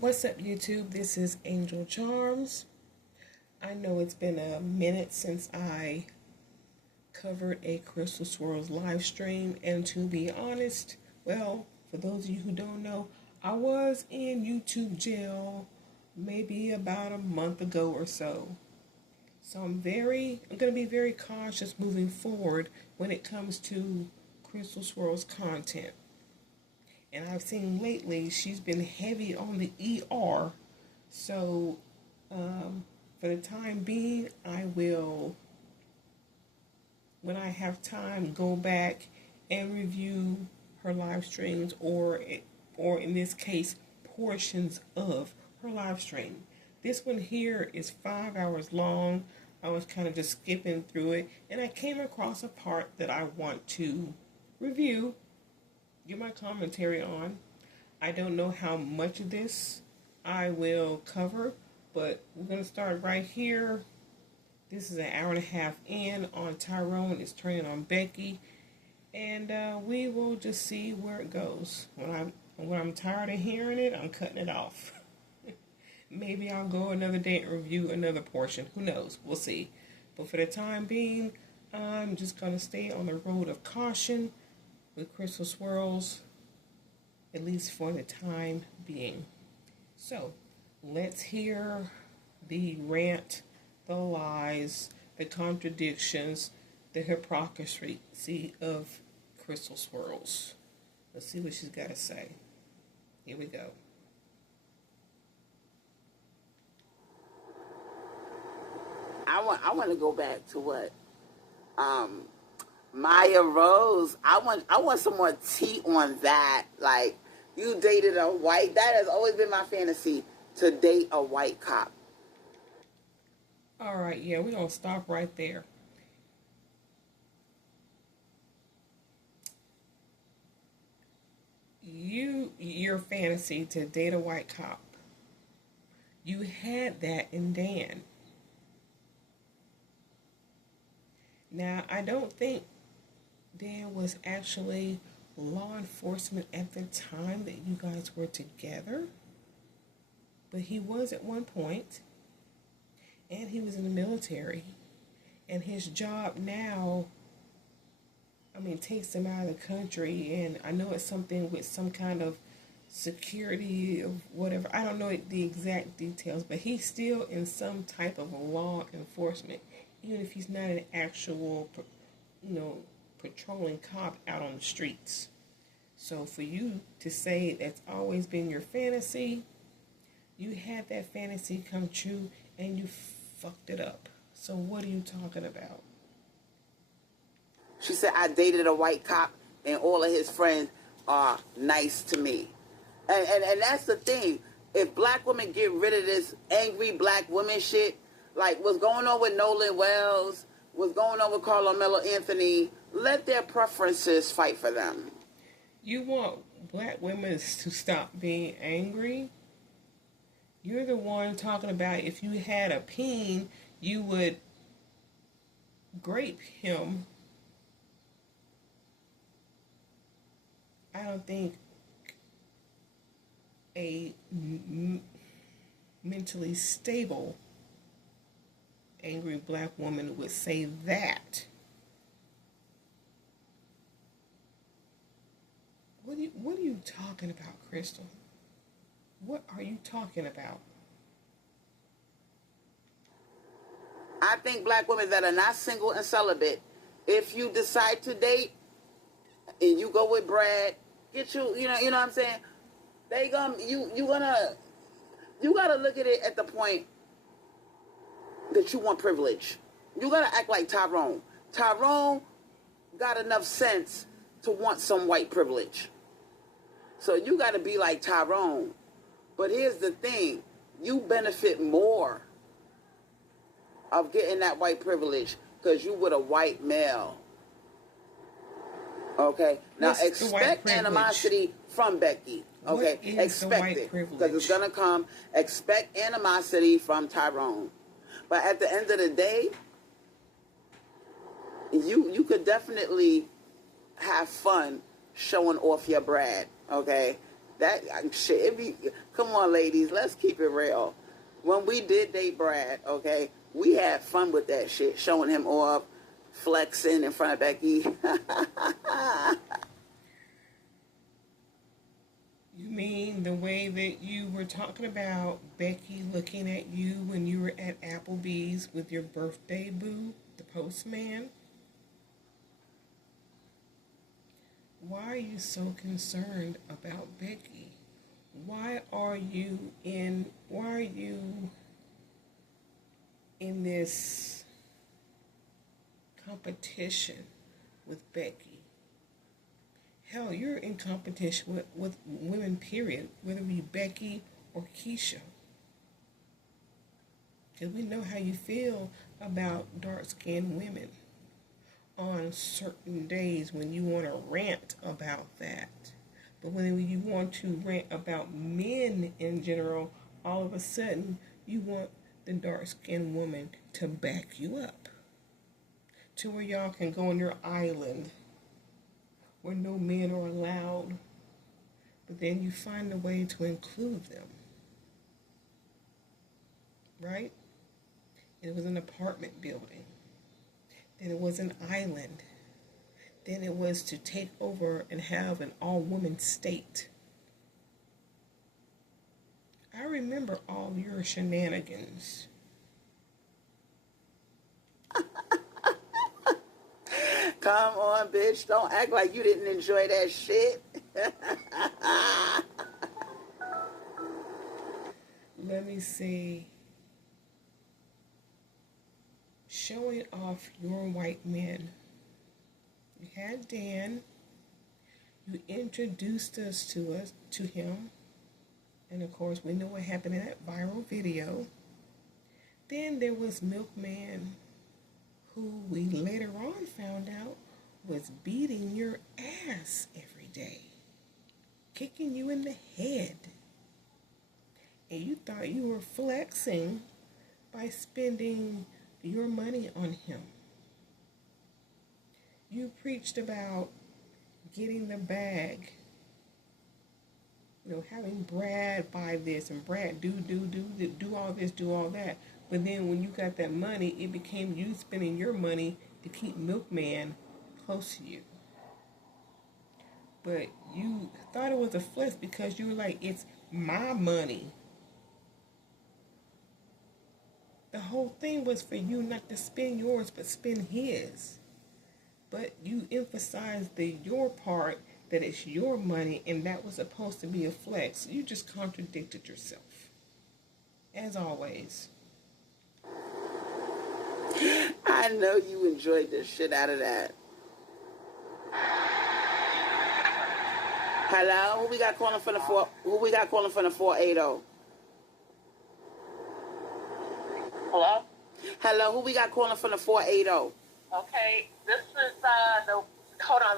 What's up, YouTube? This is Angel Charms. I know it's been a minute since I covered a Crystal Swirlz live stream, and to be honest, well, for those of you who don't know, I was in YouTube jail maybe about a month ago or so. So I'm going to be very cautious moving forward when it comes to Crystal Swirlz content. And I've seen lately she's been heavy on the ER. So for the time being, I will, when I have time, go back and review her live streams, or in this case, portions of her live stream. This one here is 5 hours long. I was kind of just skipping through it, and I came across a part that I want to review, give my commentary on. I don't know how much of this I will cover, but we're going to start right here. This is an hour and a half in on Tyrone. It's turning on Becky, and we will just see where it goes. When I'm tired of hearing it, I'm cutting it off. Maybe I'll go another day and review another portion. Who knows? We'll see. But for the time being, I'm just going to stay on the road of caution with Crystal Swirlz, at least for the time being. So, let's hear the rant, the lies, the contradictions, the hypocrisy of Crystal Swirlz. Let's see what she's got to say. Here we go. I want to go back to what Maya Rose. I want some more tea on that. Like, you dated a white. That has always been my fantasy, to date a white cop. All right, yeah, we're gonna stop right there. Your fantasy to date a white cop. You had that in Dan. Now, I don't think Dan was actually law enforcement at the time that you guys were together, but he was at one point, and he was in the military, and his job now, takes him out of the country, and I know it's something with some kind of security of whatever. I don't know the exact details, but he's still in some type of law enforcement, even if he's not an actual, patrolling cop out on the streets. So for you to say that's always been your fantasy, you had that fantasy come true and you fucked it up. So what are you talking about? She said, I dated a white cop and all of his friends are nice to me. And that's the thing. If black women get rid of this angry black women shit, like what's going on with Nolan Wells, what's going on with Carmelo Anthony, let their preferences fight for them. You want black women to stop being angry? You're the one talking about if you had a peen, you would grape him. I don't think a mentally stable angry black woman would say that. What are you talking about, Crystal? What are you talking about? I think black women that are not single and celibate, if you decide to date and you go with Brad, get you know what I'm saying? You gotta look at it at the point that you want privilege. You gotta act like Tyrone. Tyrone got enough sense to want some white privilege. So you gotta be like Tyrone. But here's the thing, you benefit more of getting that white privilege because you with a white male. Okay? Now expect animosity from Becky. Okay? Expect it. Because it's gonna come. Expect animosity from Tyrone. But at the end of the day, you could definitely have fun showing off your Brad, okay? That shit, Come on, ladies, let's keep it real. When we did date Brad, okay, we had fun with that shit, showing him off, flexing in front of Becky. You mean the way that you were talking about Becky looking at you when you were at Applebee's with your birthday boo, the postman? Why are you so concerned about Becky? Why are you in this competition with Becky? Hell, you're in competition with women, period, whether it be Becky or Keisha. Because we know how you feel about dark-skinned women on certain days when you want to rant about that. But when you want to rant about men in general, all of a sudden you want the dark-skinned woman to back you up. To where y'all can go on your island where no men are allowed, but then you find a way to include them, right? It was an apartment building, then it was an island, then it was to take over and have an all-woman state. I remember all your shenanigans. Come on, bitch. Don't act like you didn't enjoy that shit. Let me see. Showing off your white men. You had Dan. You introduced us to him. And of course, we know what happened in that viral video. Then there was Milkman, who we later on found out was beating your ass every day, kicking you in the head. And you thought you were flexing by spending your money on him. You preached about getting the bag, having Brad buy this and Brad do all this, do all that. But then when you got that money, it became you spending your money to keep Milkman close to you. But you thought it was a flex because you were like, it's my money. The whole thing was for you not to spend yours, but spend his. But you emphasized your part, that it's your money, and that was supposed to be a flex. You just contradicted yourself. As always. I know you enjoyed the shit out of that. Hello, who we got calling from the 480? Hello? Hello, who we got calling from the 480? Okay, this is hold on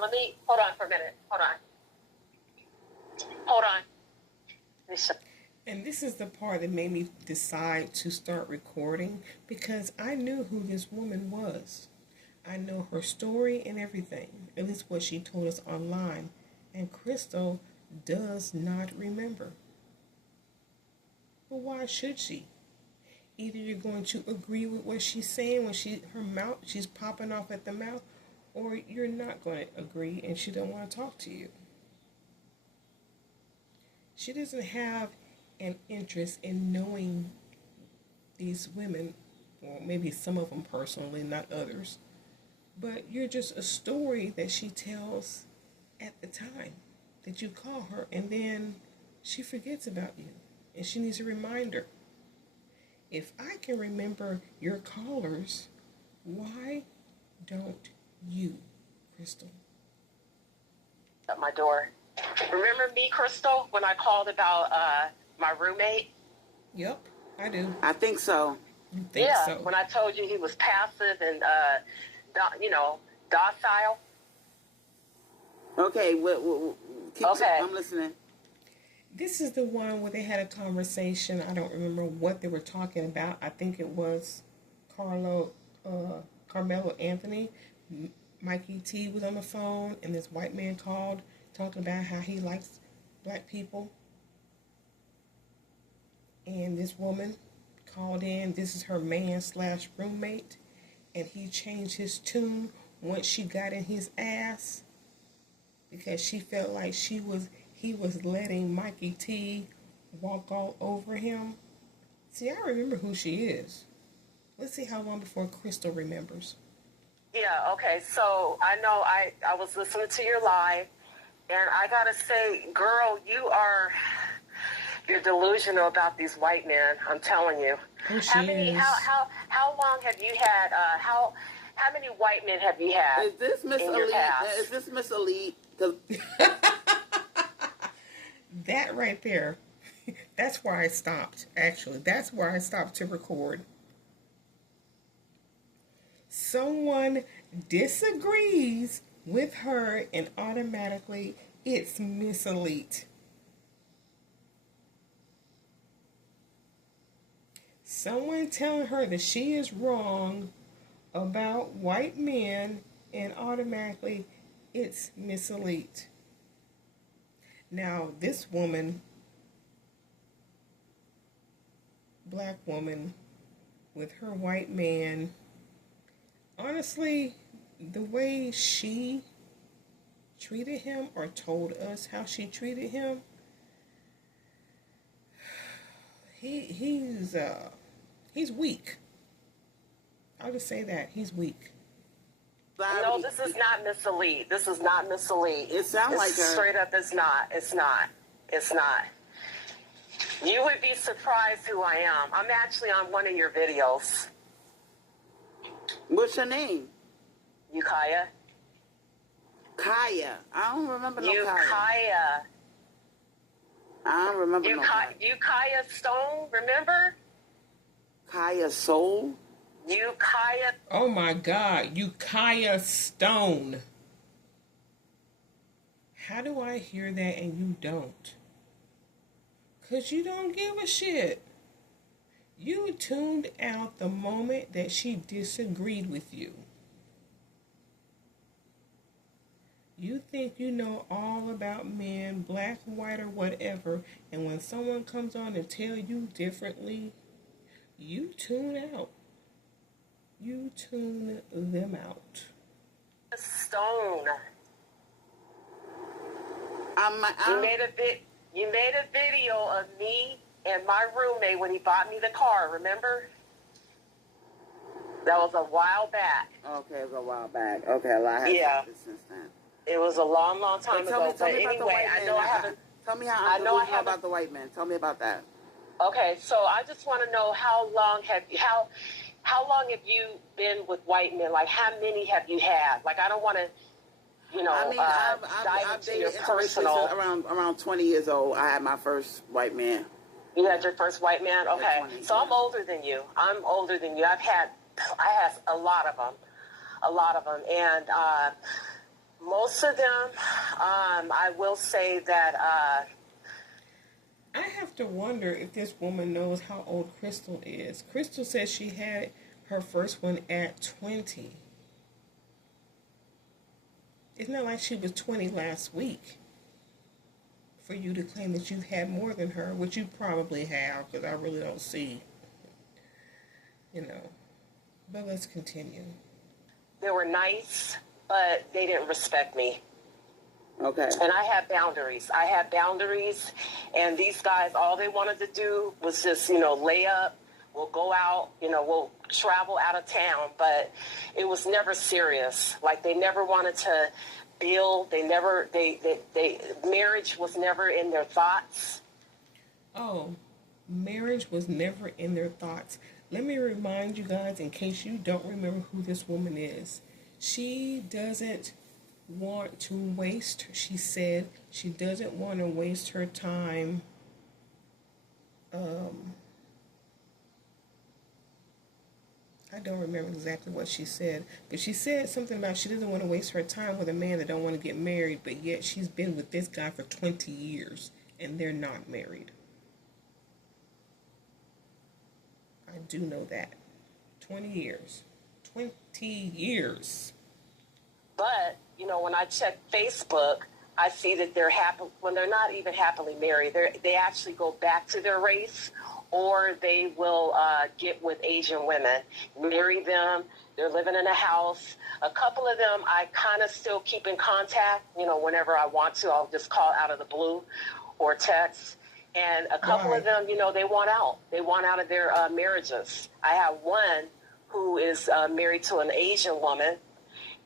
for a minute. Hold on. And this is the part that made me decide to start recording, because I knew who this woman was. I know her story and everything, at least what she told us online. And Crystal does not remember. But why should she? Either you're going to agree with what she's saying when she's popping off at the mouth, or you're not going to agree and she don't want to talk to you. She doesn't have an interest in knowing these women, or maybe some of them personally, not others. But you're just a story that she tells at the time that you call her, and then she forgets about you, and she needs a reminder. If I can remember your callers, why don't you, Crystal? At my door. Remember me, Crystal, when I called about my roommate? Yep, I do. I think so. You think so? When I told you he was passive and, docile. Okay, Okay. I'm listening. This is the one where they had a conversation. I don't remember what they were talking about. I think it was Carmelo Anthony. Mikey T was on the phone, and this white man called, talking about how he likes black people. And this woman called in. This is her man slash roommate. And he changed his tune once she got in his ass. Because she felt like he was letting Mikey T walk all over him. See, I remember who she is. Let's see how long before Crystal remembers. Yeah, okay. So I know I was listening to your live, and I gotta say, girl, you're delusional about these white men. I'm telling you. Oh, How long have you had? How many white men have you had? Is this Miss in your Elite? past? Is this Miss Elite? 'Cause That right there. That's where I stopped, actually. That's where I stopped to record. Someone disagrees with her and automatically it's Miss Elite. Someone telling her that she is wrong about white men and automatically it's Miss Elite. Now, this woman, black woman, with her white man, honestly, the way she treated him or told us how she treated him, he's weak. I'll just say that. He's weak. No, this is not Miss Elite. This is not Miss Elite. It sounds like her. Straight up, it's not. It's not. It's not. You would be surprised who I am. I'm actually on one of your videos. What's your name? Ukaya. Kaya. I don't remember no Kaya. Ukaya. I don't remember no Kaya. Ukaya Stone, remember? Kaya Soul? Ukaya. Oh my God, Ukaya Stone. How do I hear that and you don't? 'Cause you don't give a shit. You tuned out the moment that she disagreed with you. You think you know all about men, black, white, or whatever, and when someone comes on and tell you differently, you tune out. You tune them out. Stone. You made a video of me and my roommate when he bought me the car, remember? That was a while back. Okay, it was a while back. Okay, a lot has happened since then. It was a long, long time ago. Tell me but about the anyway, white I man. know I haven't. Tell me how I'm delusional about the white man. Tell me about that. Okay, so I just want to know how long have you been with white men? Like, how many have you had? Like, I don't want to, dive I've into your dated personal. around 20 years old. I had my first white man. You had your first white man? Okay. 20, So I'm older than you. I had a lot of them. And most of them, I will say that... I have to wonder if this woman knows how old Crystal is. Crystal says she had her first one at 20. It's not like she was 20 last week for you to claim that you've had more than her, which you probably have, because I really don't see, But let's continue. They were nice, but they didn't respect me. Okay. And I had boundaries. And these guys, all they wanted to do was just, lay up. We'll go out, we'll travel out of town. But it was never serious. Like, they never wanted to build. Marriage was never in their thoughts. Oh, marriage was never in their thoughts. Let me remind you guys, in case you don't remember who this woman is. She doesn't want to waste, she said, she doesn't want to waste her time I don't remember exactly what she said, but she said something about she doesn't want to waste her time with a man that don't want to get married, but yet she's been with this guy for 20 years and they're not married. I do know that. 20 years. 20 years. But, when I checked Facebook, I see that they're happy when they're not even happily married. They actually go back to their race, or they will get with Asian women, marry them. They're living in a house. A couple of them I kind of still keep in contact. Whenever I want to, I'll just call out of the blue or text. And a couple of them, they want out. They want out of their marriages. I have one who is married to an Asian woman,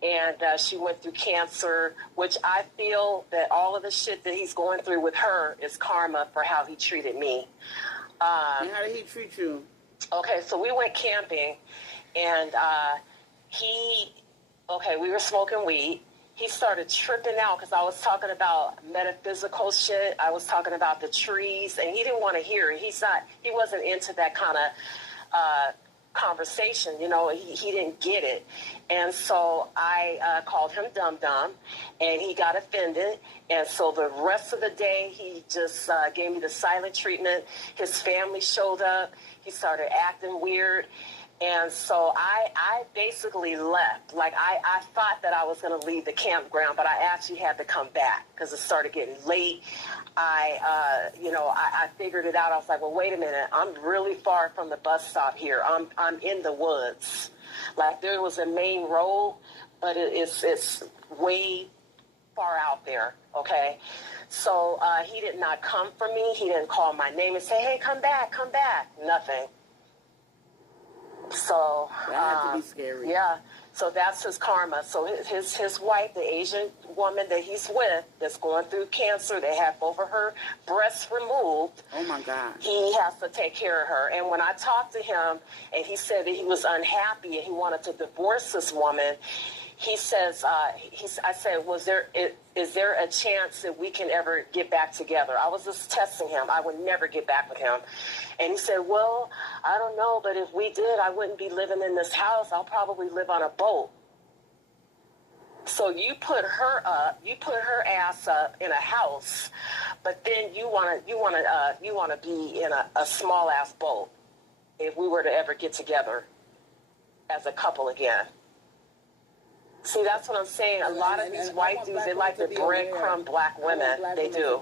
and she went through cancer, which I feel that all of the shit that he's going through with her is karma for how he treated me. And how did he treat you? Okay, so we went camping, and we were smoking weed. He started tripping out because I was talking about metaphysical shit. I was talking about the trees, and he didn't want to hear it. He wasn't into that kind of conversation. He didn't get it. And so I called him dumb, and he got offended. And so the rest of the day, he just gave me the silent treatment. His family showed up. He started acting weird. And so I basically left. Like, I thought that I was going to leave the campground, but I actually had to come back because it started getting late. I figured it out. I was like, well, wait a minute. I'm really far from the bus stop here. I'm in the woods. Like, there was a main road, but it's way far out there, okay? So he did not come for me. He didn't call my name and say, hey, come back. Nothing. So that had to be scary. Yeah. So that's his karma. So his wife, the Asian woman that he's with, that's going through cancer, they have both of her breasts removed. Oh my God. He has to take care of her. And when I talked to him, and he said that he was unhappy and he wanted to divorce this woman, he says, I said, is there a chance that we can ever get back together? I was just testing him. I would never get back with him. And he said, well, I don't know, but if we did, I wouldn't be living in this house. I'll probably live on a boat. So you put her ass up in a house, but then you want to be in a small ass boat if we were to ever get together as a couple again. See, that's what I'm saying. A lot of these white dudes, they like to breadcrumb black women. They do.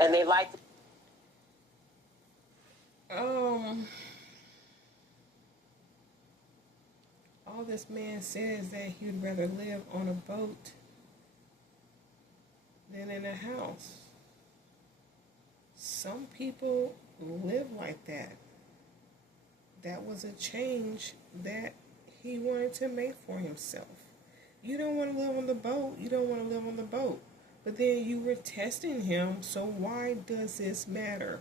And they like to... All this man says that he would rather live on a boat than in a house. Some people live like that. That was a change that he wanted to make for himself. You don't want to live on the boat. You don't want to live on the boat. But then you were testing him, so why does this matter?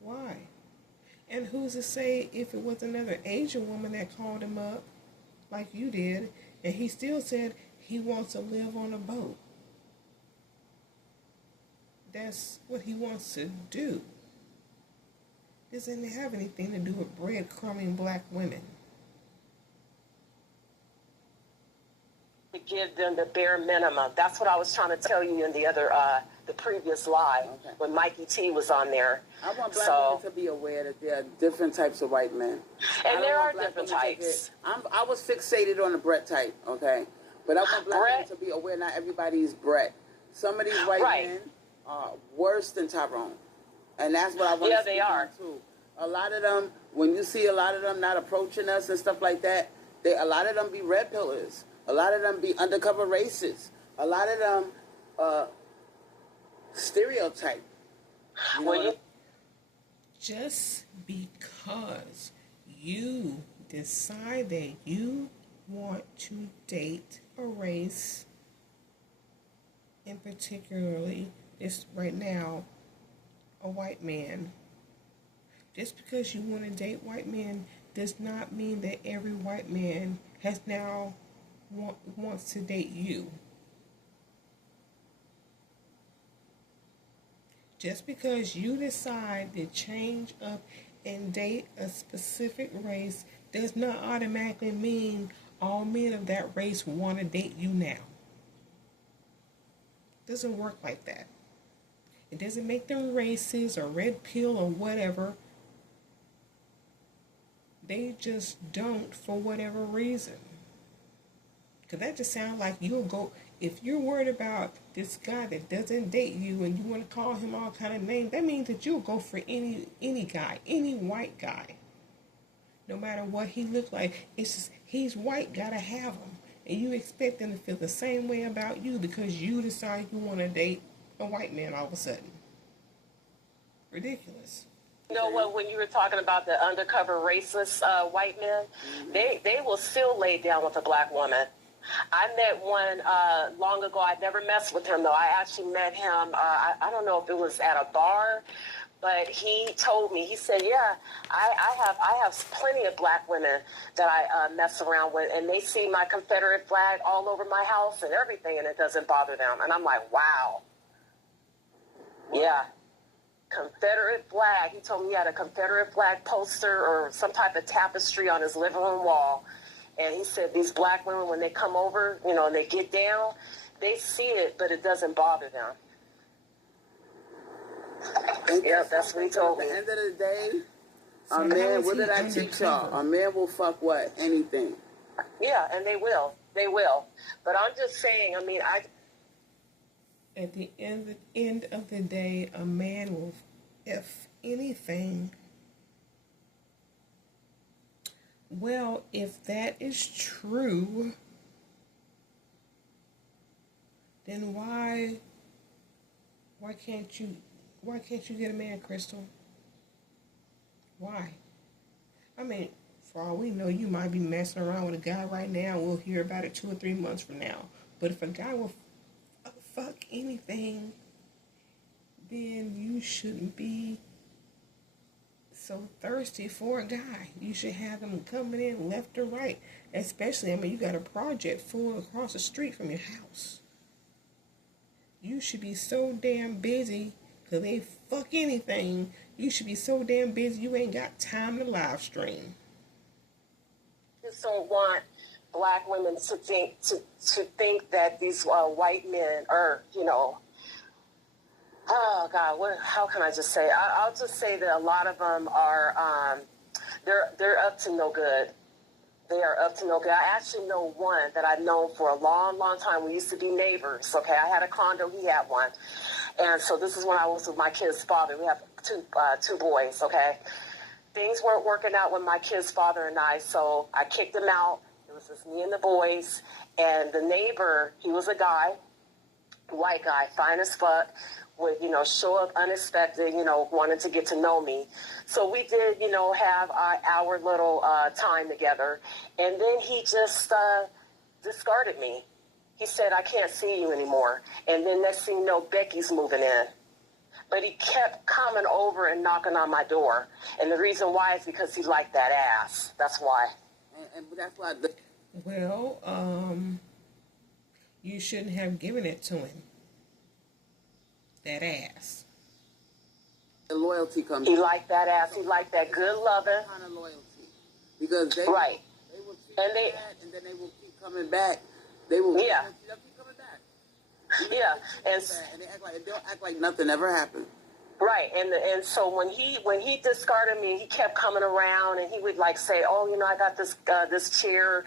Why? And who's to say if it was another Asian woman that called him up, like you did, and he still said he wants to live on a boat? That's what he wants to do. Doesn't have anything to do with breadcrumbing black women. To give them the bare minimum. That's what I was trying to tell you in the previous live, when Mikey T was on there. I want black women to be aware that there are different types of white men. And there are different types. I was fixated on the Brett type, okay? But I want black women to be aware not everybody is Brett. Some of these white men are worse than Tyrone. And that's what I want to they are. Too. A lot of them, when you see a lot of them not approaching us and stuff like that, a lot of them be red pillars. A lot of them be undercover racists. A lot of them stereotype. Just because you decide that you want to date a race, and particularly this right now, a white man, just because you want to date white men does not mean that every white man has now wants to date you. Just because you decide to change up and date a specific race does not automatically mean all men of that race want to date you now. It doesn't work like that. It doesn't make them racist or red pill or whatever. They just don't for whatever reason. Because that just sounds like you'll go, if you're worried about this guy that doesn't date you and you want to call him all kind of names, that means that you'll go for any guy, any white guy. No matter what he looks like, it's just, he's white, gotta have him. And you expect them to feel the same way about you because you decide you want to date a white man all of a sudden. Ridiculous. You know what, when you were talking about the undercover racist white men, they will still lay down with a black woman. I met one long ago. I never messed with him, though. I actually met him, I don't know if it was at a bar, but he told me, he said, yeah, I have plenty of black women that I mess around with, and they see my Confederate flag all over my house and everything, and it doesn't bother them. And I'm like, wow. Yeah. Confederate flag. He told me he had a Confederate flag poster or some type of tapestry on his living room wall. And he said these black women, when they come over, you know, and they get down, they see it, but it doesn't bother them. Yeah, that's what he told me. At the end of the day, So a how man, is what he did I teach y'all? undercover? A man will fuck what? Anything. Yeah, and they will. They will. But I'm just saying, I mean, At the end of the day, a man will, if anything, well, if that is true, then why can't you get a man, Crystal? Why? I mean, for all we know, you might be messing around with a guy right now. We'll hear about it 2 or 3 months from now. But if a guy will fuck anything, then you shouldn't be so thirsty for a guy. You should have them coming in left or right. Especially, I mean, you got a project full across the street from your house. You should be so damn busy because they fuck anything. You should be so damn busy you ain't got time to live stream. just don't want black women to think that these white men are, you know, oh God, how can I just say? I'll just say that a lot of them are, they're up to no good. They are up to no good. I actually know one that I've known for a long, long time. We used to be neighbors, okay? I had a condo, he had one. And so this is when I was with my kid's father. We have two boys, okay? Things weren't working out with my kid's father and I, so I kicked him out. It was just me and the boys. And the neighbor, he was a guy, white guy, fine as fuck, would, you know, show up unexpected, you know, wanted to get to know me. So we did, you know, have our little time together. And then he just discarded me. He said, I can't see you anymore. And then next thing you know, Becky's moving in. But he kept coming over and knocking on my door. And the reason why is because he liked that ass. That's why. And that's why. Well, you shouldn't have given it to him. That ass. The loyalty comes. He liked that ass. He liked that good loving. Kind of loyalty, because they Right. they will treat And you they- bad, and then they will keep coming back. They will Yeah. they'll keep coming back. Yeah. And They'll act like nothing ever happened. right, and so when he discarded me, he kept coming around, and he would like say, "Oh, you know, I got this chair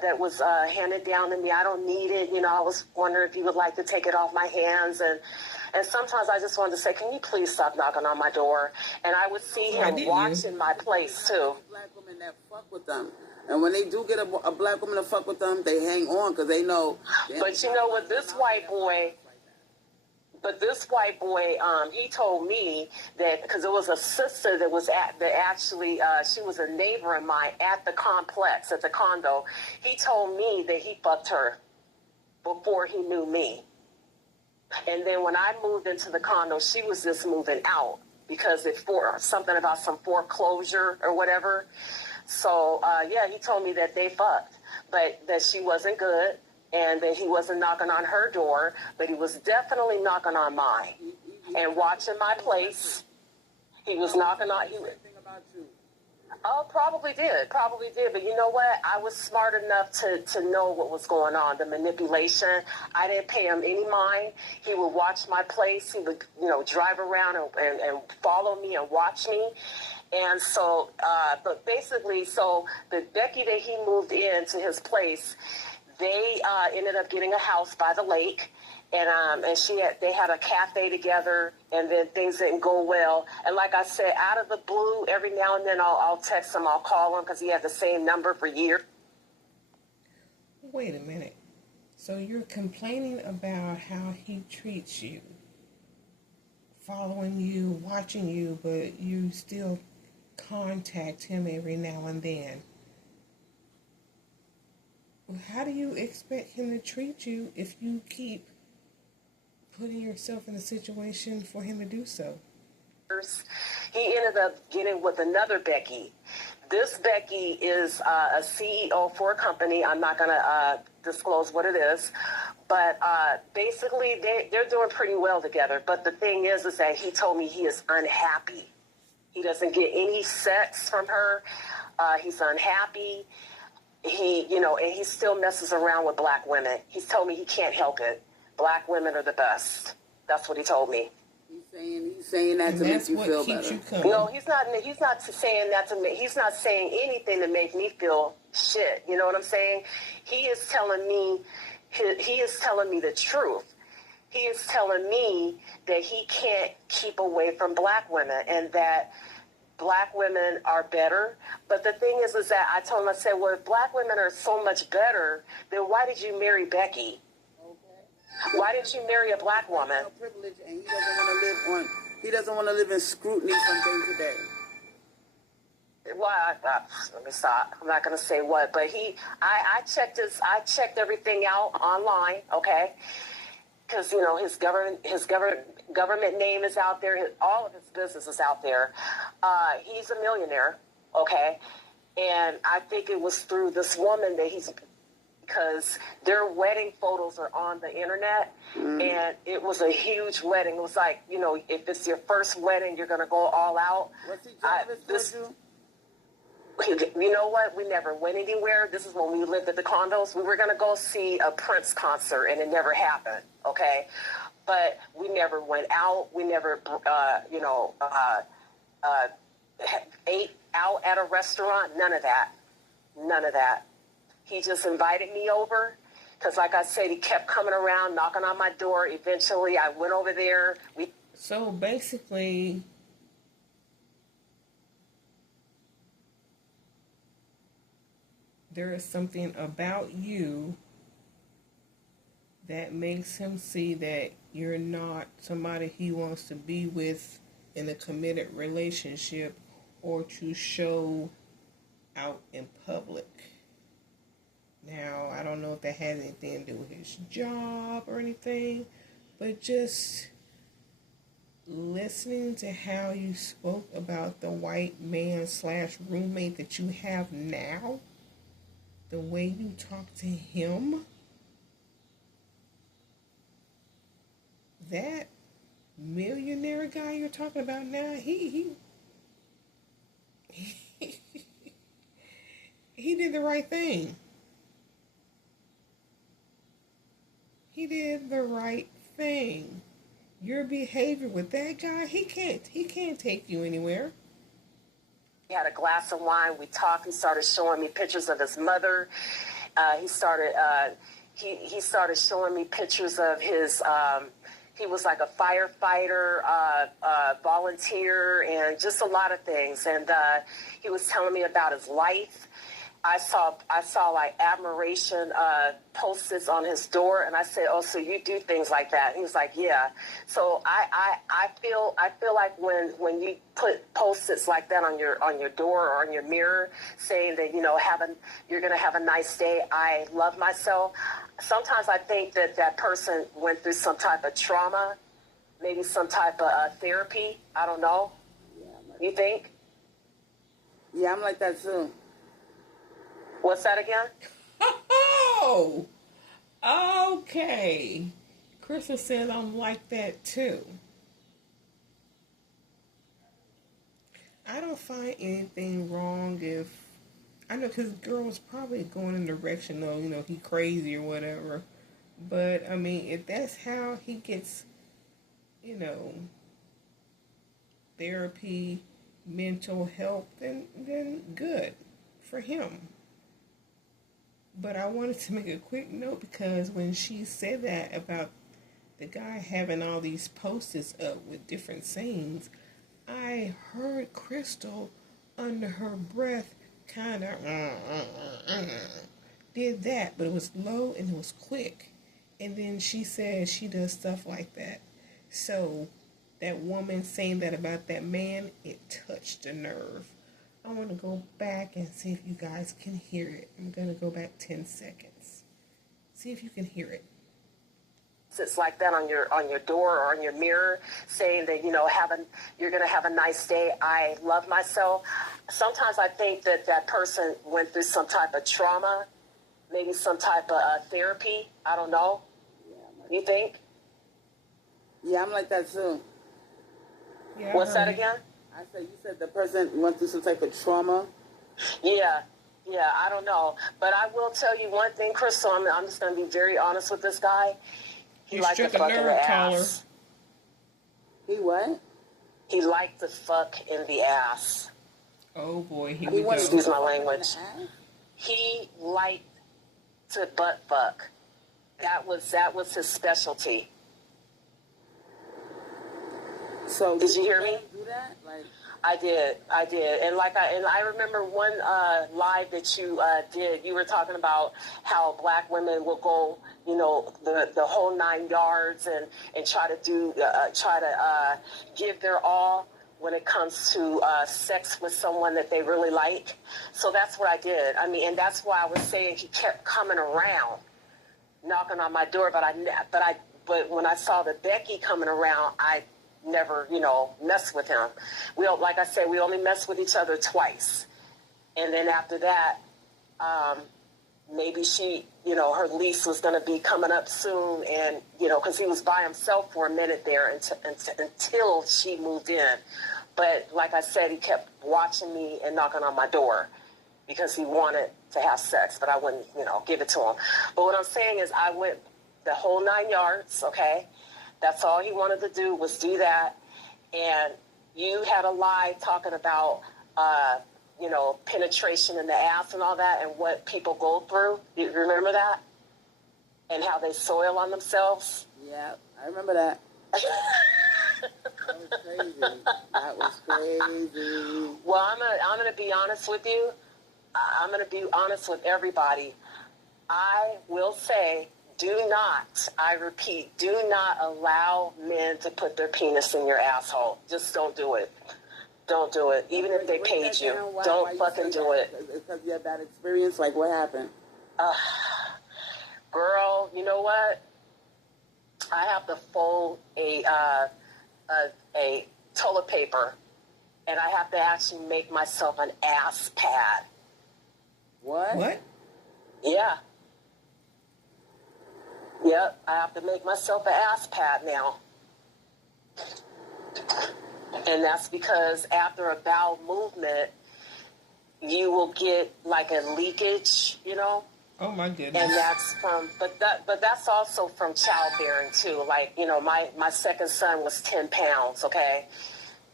that was handed down to me. I don't need it. You know, I was wondering if you would like to take it off my hands." And sometimes I just wanted to say, "Can you please stop knocking on my door?" And I would see Why him didn't you? watching my place too. Black women that fuck with them, and when they do get a black woman to fuck with them, they hang on because they know. But you know what, this white boy. But this white boy, he told me that because it was a sister that actually she was a neighbor of mine at the complex, at the condo. He told me that he fucked her before he knew me. And then when I moved into the condo, she was just moving out because something about some foreclosure or whatever. So yeah, he told me that they fucked, but that she wasn't good. And that he wasn't knocking on her door, but he was definitely knocking on mine and watching my place. He was knocking on. Thing about you. Oh, probably did. But you know what? I was smart enough to know what was going on, the manipulation. I didn't pay him any mind. He would watch my place. He would, you know, drive around and follow me and watch me. And so, but basically, so the Becky that he moved into his place, they ended up getting a house by the lake, and they had a cafe together, and then things didn't go well. And like I said, out of the blue, every now and then I'll text him, I'll call him because he had the same number for years. Wait a minute. So you're complaining about how he treats you, following you, watching you, but you still contact him every now and then. How do you expect him to treat you if you keep putting yourself in a situation for him to do so? He ended up getting with another Becky. This Becky is a CEO for a company. I'm not going to disclose what it is. But basically, they're doing pretty well together. But the thing is that he told me he is unhappy. He doesn't get any sex from her. He's unhappy. And he still messes around with black women. He's told me he can't help it. Black women are the best. That's what he told me. He's saying that to make you feel better. No, he's not saying that to me. He's not saying anything to make me feel shit. You know what I'm saying? He is telling me the truth. He is telling me that he can't keep away from black women and that black women are better. But the thing is that I told him, I said, well, if black women are so much better, then why did you marry Becky? Why didn't you marry a black woman? Privilege, and he doesn't want to live in scrutiny from day to day. Well, let me stop. I'm not going to say what, but I checked everything out online, okay? Because his government name is out there. All of his business is out there. He's a millionaire, okay? And I think it was through this woman that because their wedding photos are on the internet, and it was a huge wedding. It was like, if it's your first wedding, you're going to go all out. What's he doing? You know what? We never went anywhere. This is when we lived at the condos. We were going to go see a Prince concert, and it never happened, okay? But we never went out. We never, ate out at a restaurant. None of that. None of that. He just invited me over because, like I said, he kept coming around, knocking on my door. Eventually, I went over there. So basically, there is something about you that makes him see that you're not somebody he wants to be with in a committed relationship or to show out in public. Now, I don't know if that has anything to do with his job or anything, but just listening to how you spoke about the white man / roommate that you have now, the way you talk to him, that millionaire guy you're talking about now, he did the right thing. He did the right thing. Your behavior with that guy, he can't take you anywhere. We had a glass of wine. We talked. He started showing me pictures of his mother. He started showing me pictures of his. He was like a firefighter, volunteer, and just a lot of things. And he was telling me about his life. I saw like admiration post-its on his door, and I said, "Oh, so you do things like that?" And he was like, "Yeah." So I feel like when you put post-its like that on your door or on your mirror, saying that you're gonna have a nice day. I love myself. Sometimes I think that person went through some type of trauma, maybe some type of therapy. I don't know. You think? Yeah, I'm like that too. What's that again? Oh, okay. Crystal says I'm like that too. I don't find anything wrong if, I know because girls probably going in the direction of, he crazy or whatever. But, I mean, if that's how he gets, therapy, mental help, then good for him. But I wanted to make a quick note because when she said that about the guy having all these posters up with different sayings, I heard Crystal under her breath kind of did that, but it was low and it was quick. And then she said she does stuff like that. So that woman saying that about that man, it touched a nerve. I want to go back and see if you guys can hear it. I'm going to go back 10 seconds. See if you can hear it. It's like that on your door or on your mirror, saying that you're gonna have a nice day. I love myself. Sometimes I think that person went through some type of trauma, maybe some type of therapy. I don't know. You think? Yeah, I'm like that too. Yeah, What's that again? I said, you said the person went through some type of trauma. Yeah, I don't know. But I will tell you one thing, Crystal, I'm just going to be very honest with this guy. He liked to fuck in the ass. He what? He liked to fuck in the ass. Oh boy, he wanted to excuse my language. He liked to butt fuck. That was his specialty. So did you hear me? Do that? Like I did, and I remember one live that you did. You were talking about how black women will go, the whole 9 yards and try to give their all when it comes to sex with someone that they really like. So that's what I did. I mean, and that's why I was saying he kept coming around, knocking on my door. But when I saw the Becky coming around, I never, mess with him. Like I said, we only messed with each other twice. And then after that, maybe she, her lease was going to be coming up soon. And, because he was by himself for a minute there until she moved in. But like I said, he kept watching me and knocking on my door because he wanted to have sex, but I wouldn't, give it to him. But what I'm saying is I went the whole 9 yards, okay? That's all he wanted to do was do that. And you had a lie talking about, penetration in the ass and all that and what people go through. You remember that? And how they soil on themselves? Yeah, I remember that. That was crazy. That was crazy. Well, I'm gonna be honest with you. I'm gonna be honest with everybody. I will say, I repeat, do not allow men to put their penis in your asshole. Just don't do it. Don't do it. Even if they paid you. Don't fucking do it. Because you had that experience? Like, what happened? Girl, you know what? I have to fold a toilet paper, and I have to actually make myself an ass pad. What? Yeah. Yep, I have to make myself an ass pad now. And that's because after a bowel movement, you will get like a leakage, Oh my goodness. And that's but that's also from childbearing too. Like, my second son was 10 pounds, okay?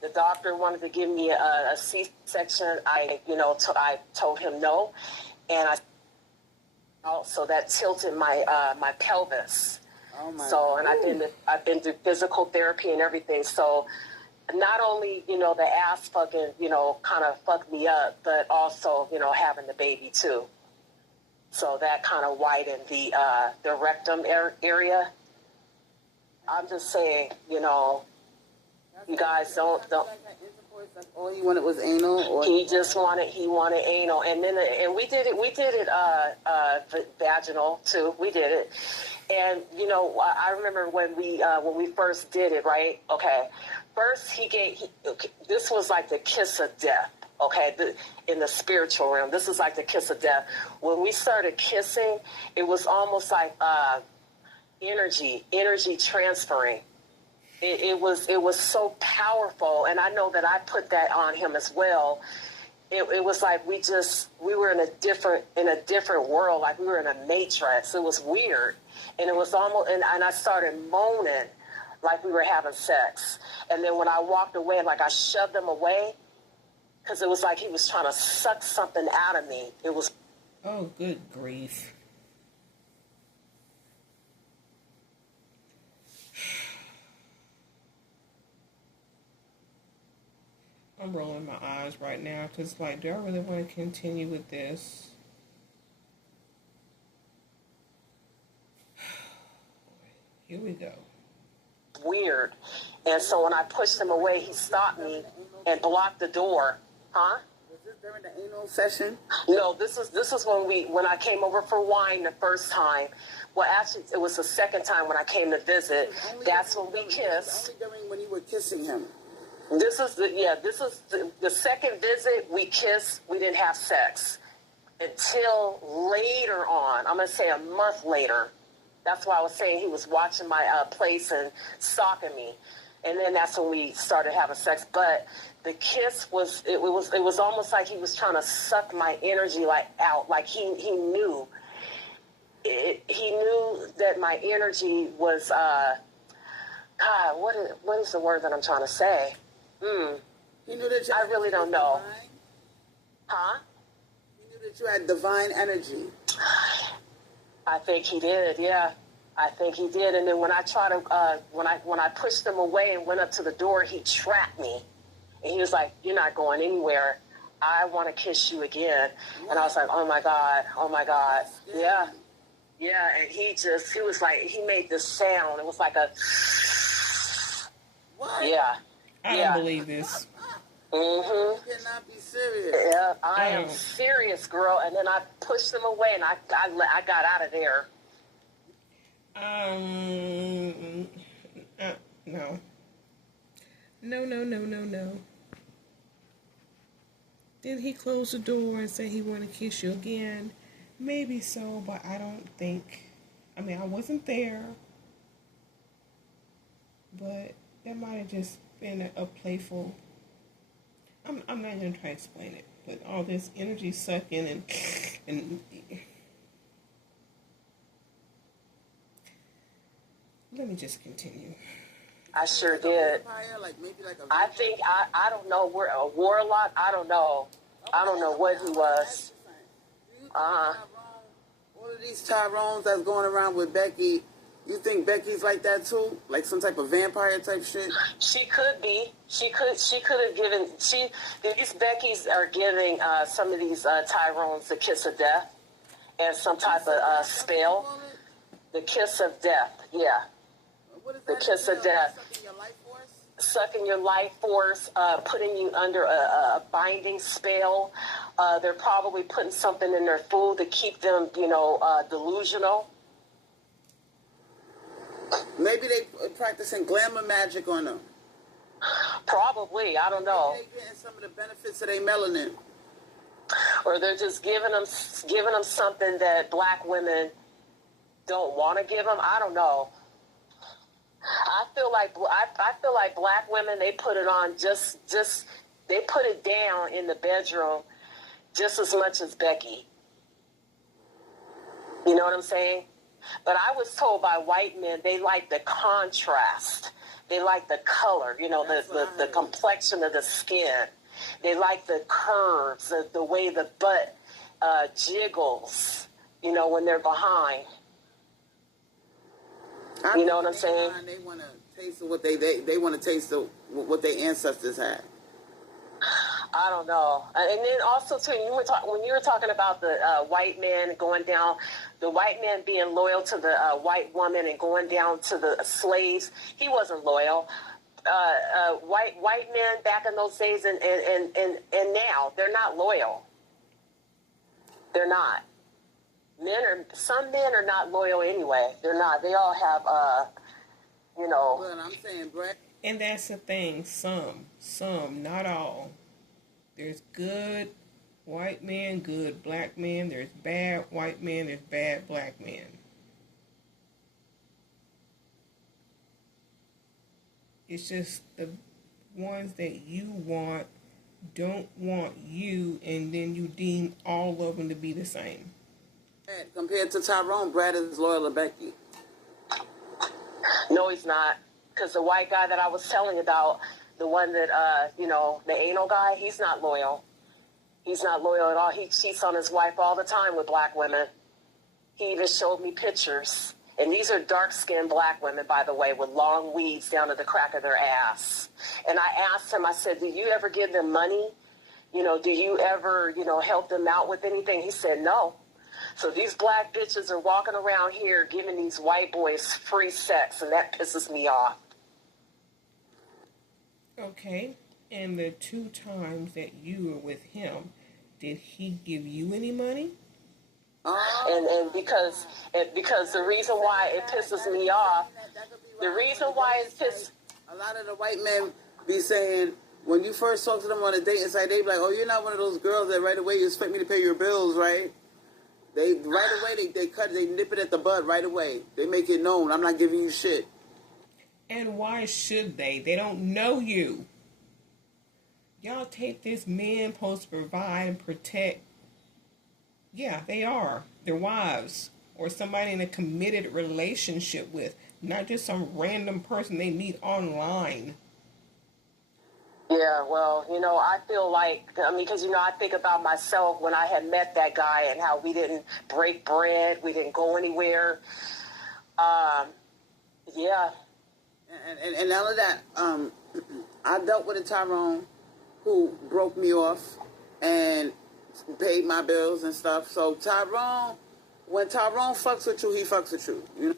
The doctor wanted to give me a C-section. I told him no. And so that tilted my my pelvis. Oh my God. And I've been through physical therapy and everything. So not only, the ass fucking, kind of fucked me up, but also, having the baby too. So that kind of widened the rectum area. I'm just saying, you guys don't. That's all he wanted was anal, or he wanted anal, and we did it vaginal too. We did it, and I remember when we first did it, right? Okay, first this was like the kiss of death. Okay, in the spiritual realm, this is like the kiss of death. When we started kissing, it was almost like energy transferring. It was so powerful, and I know that I put that on him as well. It was like we were in a different world, like we were in a matrix. It was weird, and it was almost, and I started moaning like we were having sex. And then when I walked away, like I shoved him away, because it was like he was trying to suck something out of me. It was Oh, good grief. I'm rolling my eyes right now because, like, do I really want to continue with this? Here we go. Weird. And so when I pushed him away, he stopped me and blocked the door. Huh? Was this during the anal session? No, this is when I came over for wine the first time. Well, actually, it was the second time when I came to visit. That's when we kissed. Only during when you were kissing him. This is the second visit we kissed. We didn't have sex until later on. I'm gonna say a month later. That's why I was saying he was watching my place and stalking me, and then that's when we started having sex. But the kiss was it was almost like he was trying to suck my energy out. Like he knew he knew that my energy was God. What is the word that I'm trying to say? He knew that I really don't know. Divine? Huh? He knew that you had divine energy. I think he did, yeah. I think he did. And then when I tried to, when I pushed him away and went up to the door, he trapped me. And he was like, "You're not going anywhere. I want to kiss you again." What? And I was like, oh my God. Yeah. Yeah. And he was like, he made this sound. It was like a, what? Yeah. I don't believe this. Mm-hmm. You cannot be serious. Yeah, I am serious, girl. And then I pushed him away, and I got out of there. No. No. Did he close the door and say he want to kiss you again? Maybe so, but I don't think. I mean, I wasn't there, but that might have just been a playful. I'm not gonna try to explain it, but all this energy sucking and let me just continue. I sure did. I think I don't know where a warlock. I don't know. I don't know what he was. All of these Tyrones that's going around with Becky. You think Becky's like that too? Like some type of vampire type shit? She could be. She could have given. These Beckys are giving some of these Tyrones the kiss of death and some type of spell. The kiss of death. Yeah. The kiss of death. Sucking your life force, putting you under a binding spell. They're probably putting something in their food to keep them, delusional. Maybe they practicing glamour magic on them. Probably, I don't know. Maybe they getting some of the benefits of their melanin. Or they're just giving them something that black women don't want to give them. I don't know. I feel like black women, they put it on they put it down in the bedroom just as much as Becky. You know what I'm saying? But I was told by white men they like the contrast. They like the color, the complexion of the skin. They like the curves, the way the butt jiggles, when they're behind. You know what I'm saying? They want to taste what they want to taste what their ancestors had. I don't know. And then also too, when you were talking about the white man going down, the white man being loyal to the white woman and going down to the slaves, he wasn't loyal. White men back in those days and now they're not loyal. They're not. Some men are not loyal anyway. They're not. They all have, Well, I'm saying, Brett. And that's the thing. Some, not all. There's good white men, good black men. There's bad white men. There's bad black men. It's just the ones that you want don't want you, and then you deem all of them to be the same. Compared to Tyrone, Brad is loyal to Becky. No, he's not. Because the white guy that I was telling about, the one that, the anal guy, he's not loyal. He's not loyal at all. He cheats on his wife all the time with black women. He even showed me pictures. And these are dark-skinned black women, by the way, with long weeds down to the crack of their ass. And I asked him, I said, do you ever give them money? You know, do you ever, you know, help them out with anything? He said, no. So these black bitches are walking around here giving these white boys free sex, and that pisses me off. Okay. And the 2 times that you were with him, did he give you any money? And because the reason why it pisses me off, the reason why it pisses... A lot of the white men be saying, when you first talk to them on a dating site, they be like, oh, you're not one of those girls that right away you expect me to pay your bills, right? They nip it at the bud right away. They make it known, I'm not giving you shit. And why should they? They don't know you. Y'all take this man supposed to provide and protect. Yeah, they are. Their wives or somebody in a committed relationship with, not just some random person they meet online. Yeah, well, you know, I feel like, I mean, because, you know, I think about myself when I had met that guy and how we didn't break bread, we didn't go anywhere. Yeah. And all of that, I dealt with a Tyrone who broke me off and paid my bills and stuff. So Tyrone, when Tyrone fucks with you, he fucks with you. You know?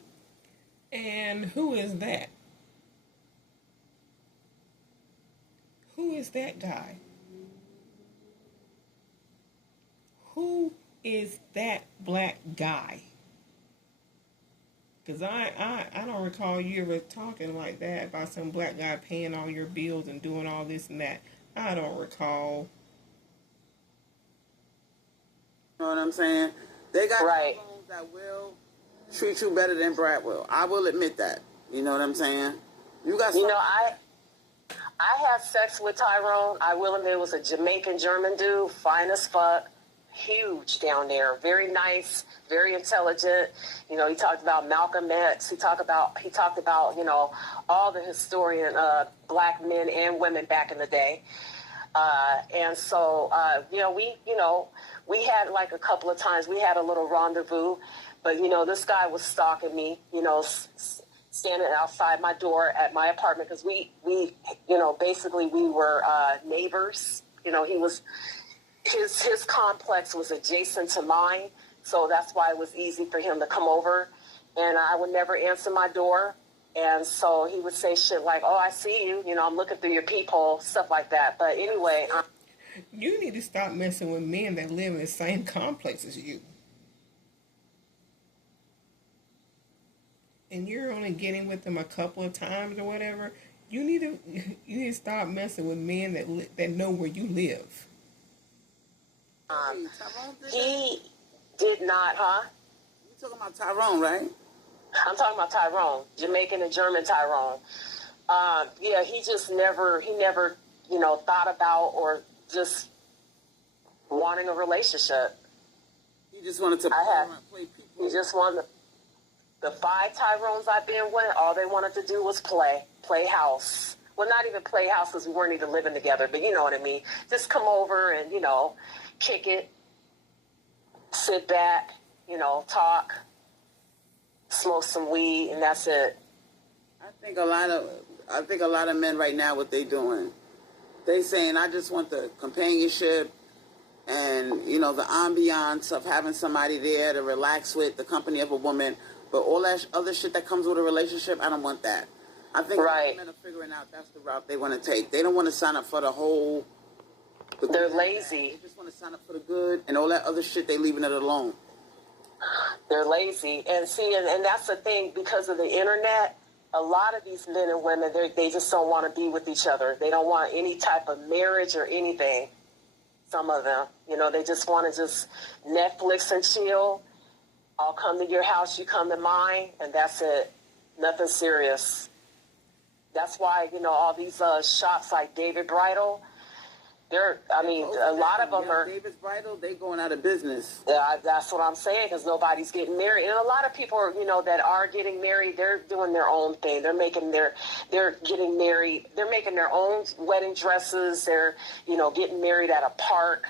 And who is that? Who is that guy? Who is that black guy? Because I don't recall you ever talking like that about some black guy paying all your bills and doing all this and that. I don't recall. You know what I'm saying? They got right. Tyrones that will treat you better than Brad will. I will admit that. You know what I'm saying? You got. You know, I had sex with Tyrone. I will admit it was a Jamaican German dude, fine as fuck, huge down there, very nice, very intelligent. You know, he talked about Malcolm X. He talked about you know, all the historian black men and women back in the day. And so you know, we had like a couple of times we had a little rendezvous, but you know, this guy was stalking me. You know. Standing outside my door at my apartment because we you know, basically we were neighbors. You know, his complex was adjacent to mine, so that's why it was easy for him to come over. And I would never answer my door, and so he would say shit like, "Oh, I see you. You know, I'm looking through your peephole," stuff like that. But anyway, you need to stop messing with men that live in the same complex as you. And you're only getting with them a couple of times or whatever, you need to stop messing with men that know where you live. He did not, huh? You talking about Tyrone, right? I'm talking about Tyrone, Jamaican and German Tyrone. Yeah, he never, you know, thought about or just wanting a relationship. He just wanted to play people. He just wanted. The 5 Tyrones I've been with, all they wanted to do was play house. Well, not even play house because we weren't even living together, but you know what I mean. Just come over and, you know, kick it, sit back, you know, talk, smoke some weed, and that's it. I think a lot of men right now, what they doing, they saying, I just want the companionship and, you know, the ambiance of having somebody there to relax with, the company of a woman. But all that other shit that comes with a relationship, I don't want that. I think men are figuring out that's the route they want to take. They don't want to sign up for the whole... They're lazy. They just want to sign up for the good, and all that other shit, they leaving it alone. They're lazy. And see, and that's the thing, because of the internet, a lot of these men and women, they just don't want to be with each other. They don't want any type of marriage or anything, some of them. You know, they just want to just Netflix and chill. I'll come to your house, you come to mine, and that's it. Nothing serious. That's why, you know, all these shops like David Bridal, a lot of them are... David's Bridal, they going out of business. That's what I'm saying, because nobody's getting married. And a lot of people, are, you know, that are getting married, they're doing their own thing. They're getting married. They're making their own wedding dresses. They're, you know, getting married at a park.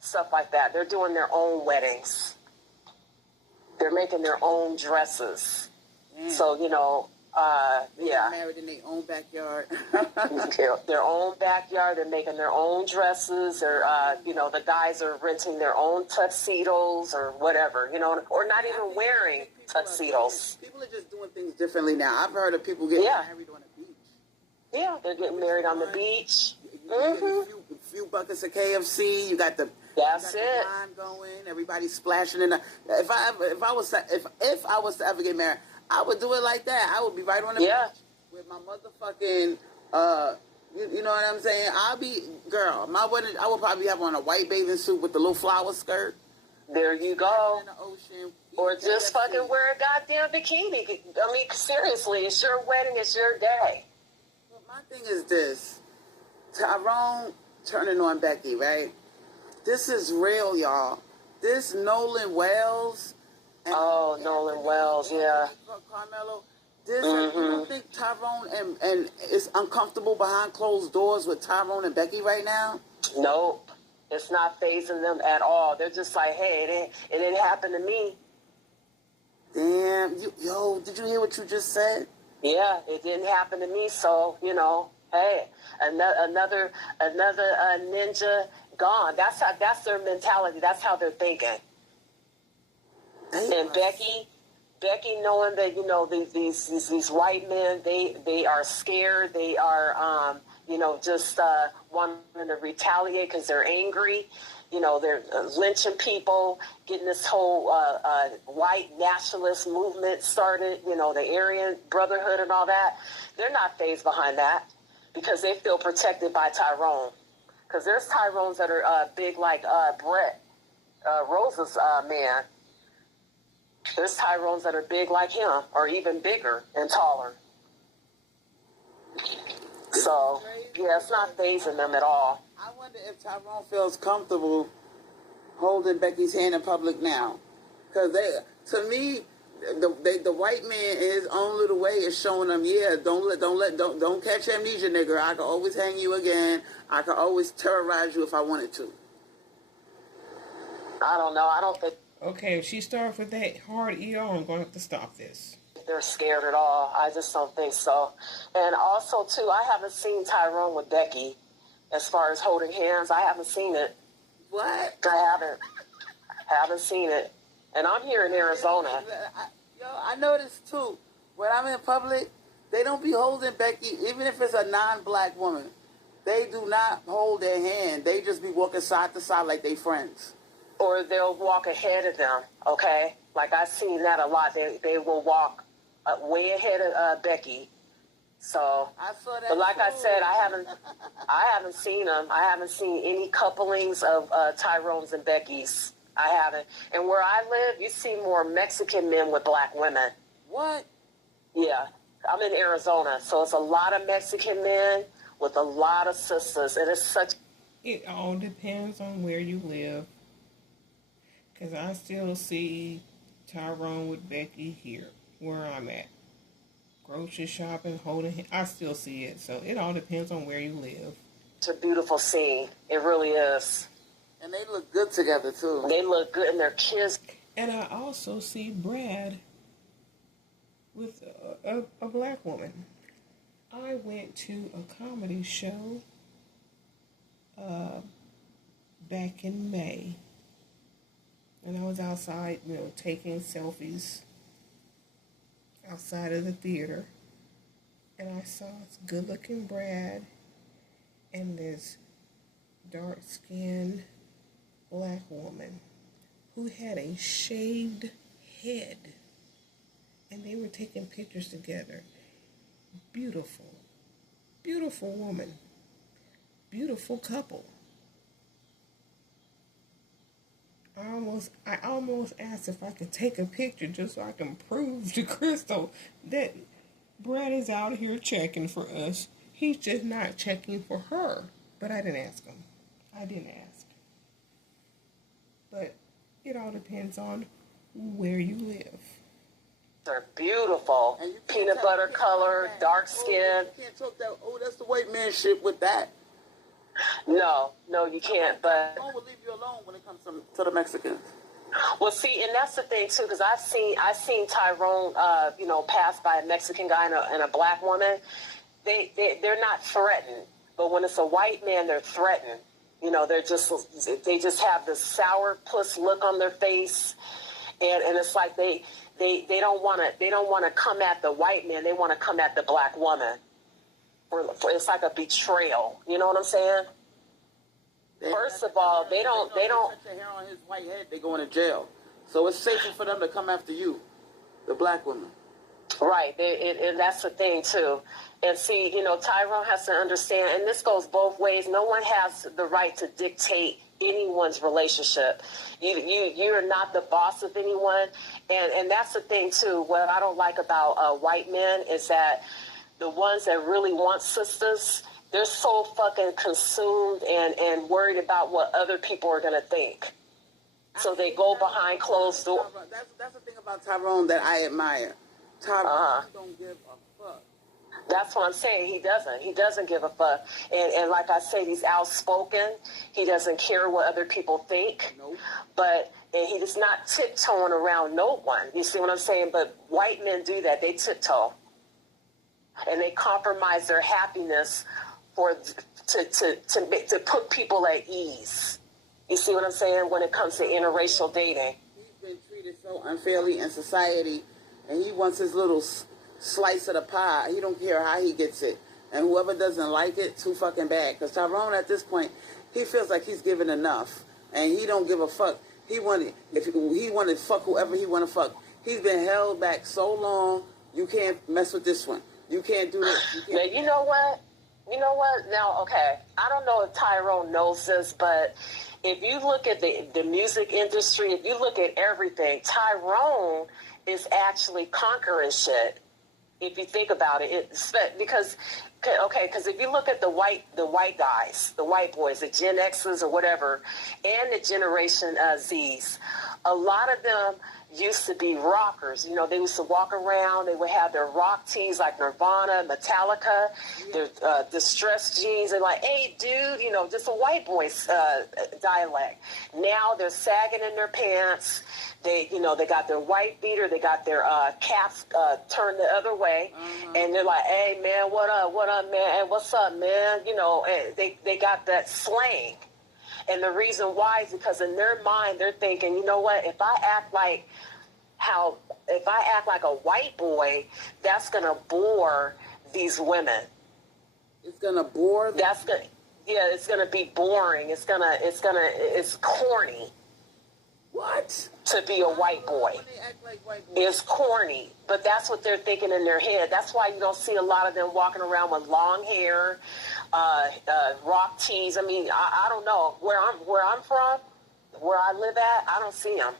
stuff like that. They're doing their own weddings. They're making their own dresses. Damn. So, They get married in their own backyard. their own backyard. They're making their own dresses. Or, the guys are renting their own tuxedos or whatever, or not even wearing tuxedos. People are just doing things differently now. I've heard of people getting married on a beach. Yeah, they're getting married on the beach. You get a few buckets of KFC. You got the That's the it. wine going. Everybody's splashing in the. If I was to ever get married, I would do it like that. I would be right on the beach with my motherfucking. You know what I'm saying? My wedding. I would probably have on a white bathing suit with the little flower skirt. There you go. In the ocean. Or just fucking wear a goddamn bikini. I mean, seriously, it's your wedding. It's your day. Well, my thing is this. Tyrone turning on Becky, right? This is real, y'all. This Nolan Wells. Nolan Wells, yeah. Carmelo. You don't think Tyrone and it's uncomfortable behind closed doors with Tyrone and Becky right now? Nope. It's not phasing them at all. They're just like, hey, it didn't happen to me. Damn. Did you hear what you just said? Yeah, it didn't happen to me, so, hey, another ninja gone. That's their mentality. That's how they're thinking. And Becky knowing that, these white men, they are scared. They are, just wanting to retaliate because they're angry. They're lynching people, getting this whole white nationalist movement started, the Aryan Brotherhood and all that. They're not phased behind that because they feel protected by Tyrone. Because there's Tyrones that are big like Brett, Rose's man. There's Tyrones that are big like him or even bigger and taller. So, yeah, it's not phasing them at all. I wonder if Tyrone feels comfortable holding Becky's hand in public now. Because to me, the white man in his own little way is showing them, don't catch amnesia, nigga. I can always hang you again. I can always terrorize you if I wanted to. I don't know. I don't think. Okay, if she starts with that hard ER, I'm going to have to stop this. They're scared at all. I just don't think so. And also, too, I haven't seen Tyrone with Becky as far as holding hands. I haven't seen it. What? I haven't seen it. And I'm here in Arizona. I noticed, too, when I'm in public, they don't be holding Becky, even if it's a non-black woman. They do not hold their hand. They just be walking side to side like they friends. Or they'll walk ahead of them, okay? Like, I've seen that a lot. They will walk way ahead of Becky. So, I saw that. but like too. I said, I haven't seen them. I haven't seen any couplings of Tyrone's and Becky's. I haven't. And where I live, you see more Mexican men with black women. What? Yeah, I'm in Arizona, so it's a lot of Mexican men with a lot of sisters. It is such... It all depends on where you live. Because I still see Tyrone with Becky here, where I'm at. Grocery shopping, holding... I still see it. So it all depends on where you live. It's a beautiful scene. It really is. And they look good together, too. They look good, and their kids... And I also see Brad with a black woman. I went to a comedy show back in May. And I was outside, taking selfies outside of the theater. And I saw this good-looking Brad and this dark-skinned black woman who had a shaved head. And they were taking pictures together. Beautiful. Beautiful woman. Beautiful couple. I almost asked if I could take a picture just so I can prove to Crystal that Brad is out here checking for us. He's just not checking for her. But I didn't ask him. I didn't ask. But it all depends on where you live. They're beautiful. Peanut butter color, dark skin. You can't talk that, that's the white man shit with that. No, you can't. But Tyrone will leave you alone when it comes to the Mexicans. well, see, and that's the thing too, because I seen Tyrone, pass by a Mexican guy and a black woman. They're not threatened, but when it's a white man, they're threatened. They just have this sour puss look on their face, and it's like they don't want to come at the white man. They want to come at the black woman. It's like a betrayal. You know what I'm saying? First of all, they don't touch a hair on his white head, they go into jail. So it's safer for them to come after you, the black woman. Right, and that's the thing too. And see, Tyrone has to understand, and this goes both ways. No one has the right to dictate anyone's relationship. You're not the boss of anyone, and that's the thing too. What I don't like about white men is that the ones that really want sisters, they're so fucking consumed and worried about what other people are gonna think. So they go behind closed doors. That's the thing about Tyrone that I admire. Tyrone don't give a fuck. That's what I'm saying. He doesn't give a fuck. And like I said, he's outspoken. He doesn't care what other people think. Nope. And he is not tiptoeing around no one. You see what I'm saying? But white men do that. They tiptoe. And they compromise their happiness to put people at ease. You see what I'm saying? When it comes to interracial dating. He's been treated so unfairly in society, and he wants his little slice of the pie. He don't care how he gets it. And whoever doesn't like it, too fucking bad. Because Tyrone, at this point, he feels like he's given enough. And he don't give a fuck. He wanted to fuck whoever he want to fuck. He's been held back so long, you can't mess with this one. You can't do this. Now, you know what? Now, okay, I don't know if Tyrone knows this, but if you look at the music industry, if you look at everything, Tyrone is actually conquering shit. If you think about it, because if you look at the white guys, the white boys, the Gen X's or whatever, and the Generation Z's, a lot of them used to be rockers. They used to walk around. They would have their rock tees like Nirvana, Metallica, their distressed jeans. And like, hey, dude, just a white boy's dialect. Now they're sagging in their pants. They got their white beater. They got their caps turned the other way. And they're like, hey, man, what up, man? Hey, what's up, man? And they got that slang. And the reason why is because in their mind, they're thinking, you know what, if I act like a white boy, that's going to bore these women. It's going to bore them? It's going to be boring. It's corny. What? To be a white boy. When they act like white boys. It's corny, but that's what they're thinking in their head. That's why you don't see a lot of them walking around with long hair, rock tees. I mean, I don't know where I'm from, where I live at. I don't see them.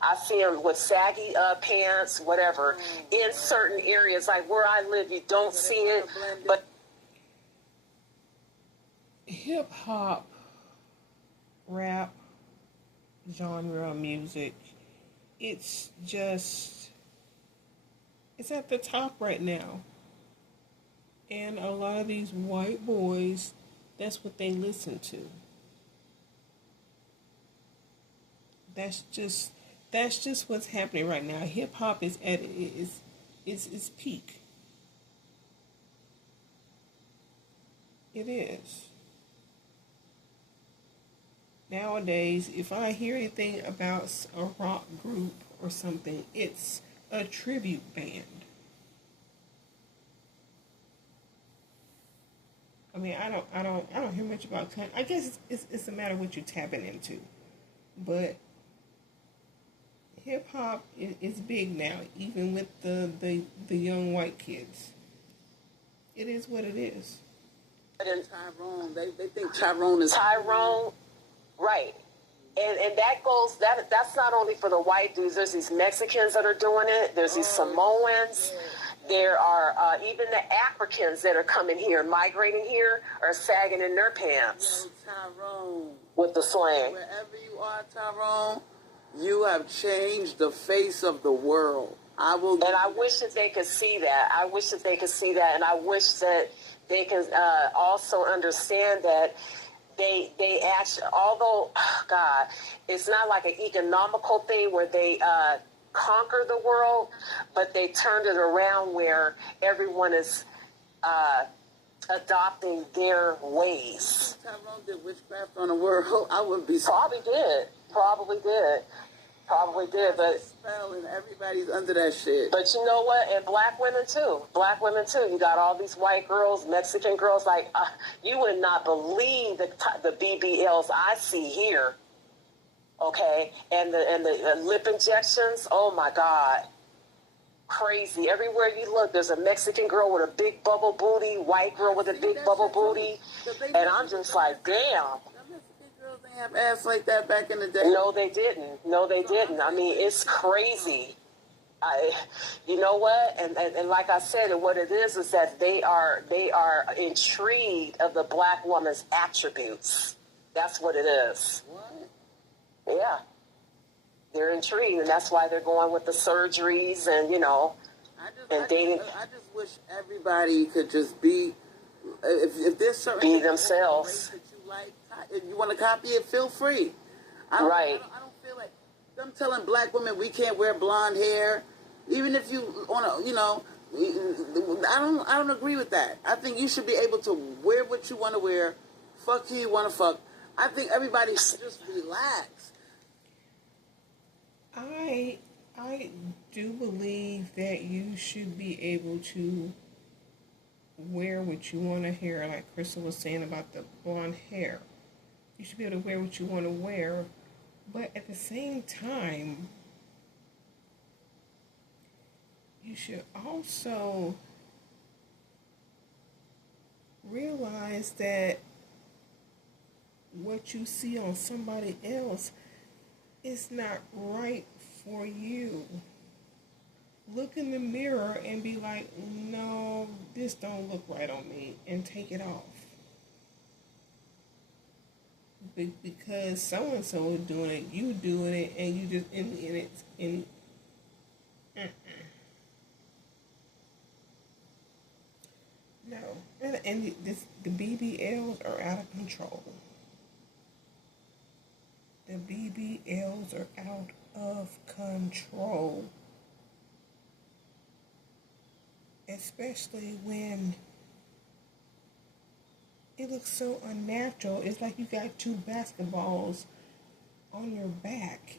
I see them with saggy pants, whatever. In certain areas, like where I live, you don't see it. But Hip hop, rap, genre of music, it's at the top right now. And a lot of these white boys, that's what they listen to. That's just what's happening right now. Hip hop is at its peak. It is. Nowadays, if I hear anything about a rock group or something, it's a tribute band. I mean, I don't hear much about country. I guess it's a matter of what you're tapping into, but hip hop is big now, even with the young white kids. It is what it is. Tyrone, they think Tyrone is Tyrone, right? And that's not only for the white dudes. There's these Mexicans that are doing it. There's these Samoans. Yeah. There are even the Africans that are coming here, migrating here, are sagging in their pants. Yo, Tyrone, with the slang. Wherever you are, Tyrone, you have changed the face of the world. I wish that they could see that. I wish that they could see that, and I wish that they can also understand that they actually, although, God, it's not like an economical thing where they conquer the world, but they turned it around where everyone is adopting their ways. Tyrone did witchcraft on the world. I wouldn't be Probably did. Probably did, but spell and everybody's under that shit. But you know what? And black women too. You got all these white girls, Mexican girls. Like you would not believe the BBLs I see here. Okay, and the lip injections. Oh my God, crazy! Everywhere you look, there's a Mexican girl with a big bubble booty, white girl with a big bubble booty, and I'm just like, damn. Have ass like that back in the day. No, they didn't. I mean, it's crazy. You know what? And like I said, and what it is that they are intrigued of the black woman's attributes. That's what it is. What? Yeah. They're intrigued, and that's why they're going with the surgeries and, you know, dating. I just wish everybody could just be, if there's certain be themselves. That you like, if you want to copy it, feel free. I don't feel like them telling black women we can't wear blonde hair, even if you want to, you know. I don't agree with that. I think you should be able to wear what you want to wear, fuck who you want to fuck. I think everybody should just relax. I do believe that you should be able to wear what you want to wear, like Crystal was saying about the blonde hair. You should be able to wear what you want to wear, but at the same time, you should also realize that what you see on somebody else is not right for you. Look in the mirror and be like, no, this don't look right on me, and take it off. Because so-and-so is doing it, you doing it, and you just, no. And the BBLs are out of control. The BBLs are out of control. Especially when it looks so unnatural. It's like you got two basketballs on your back.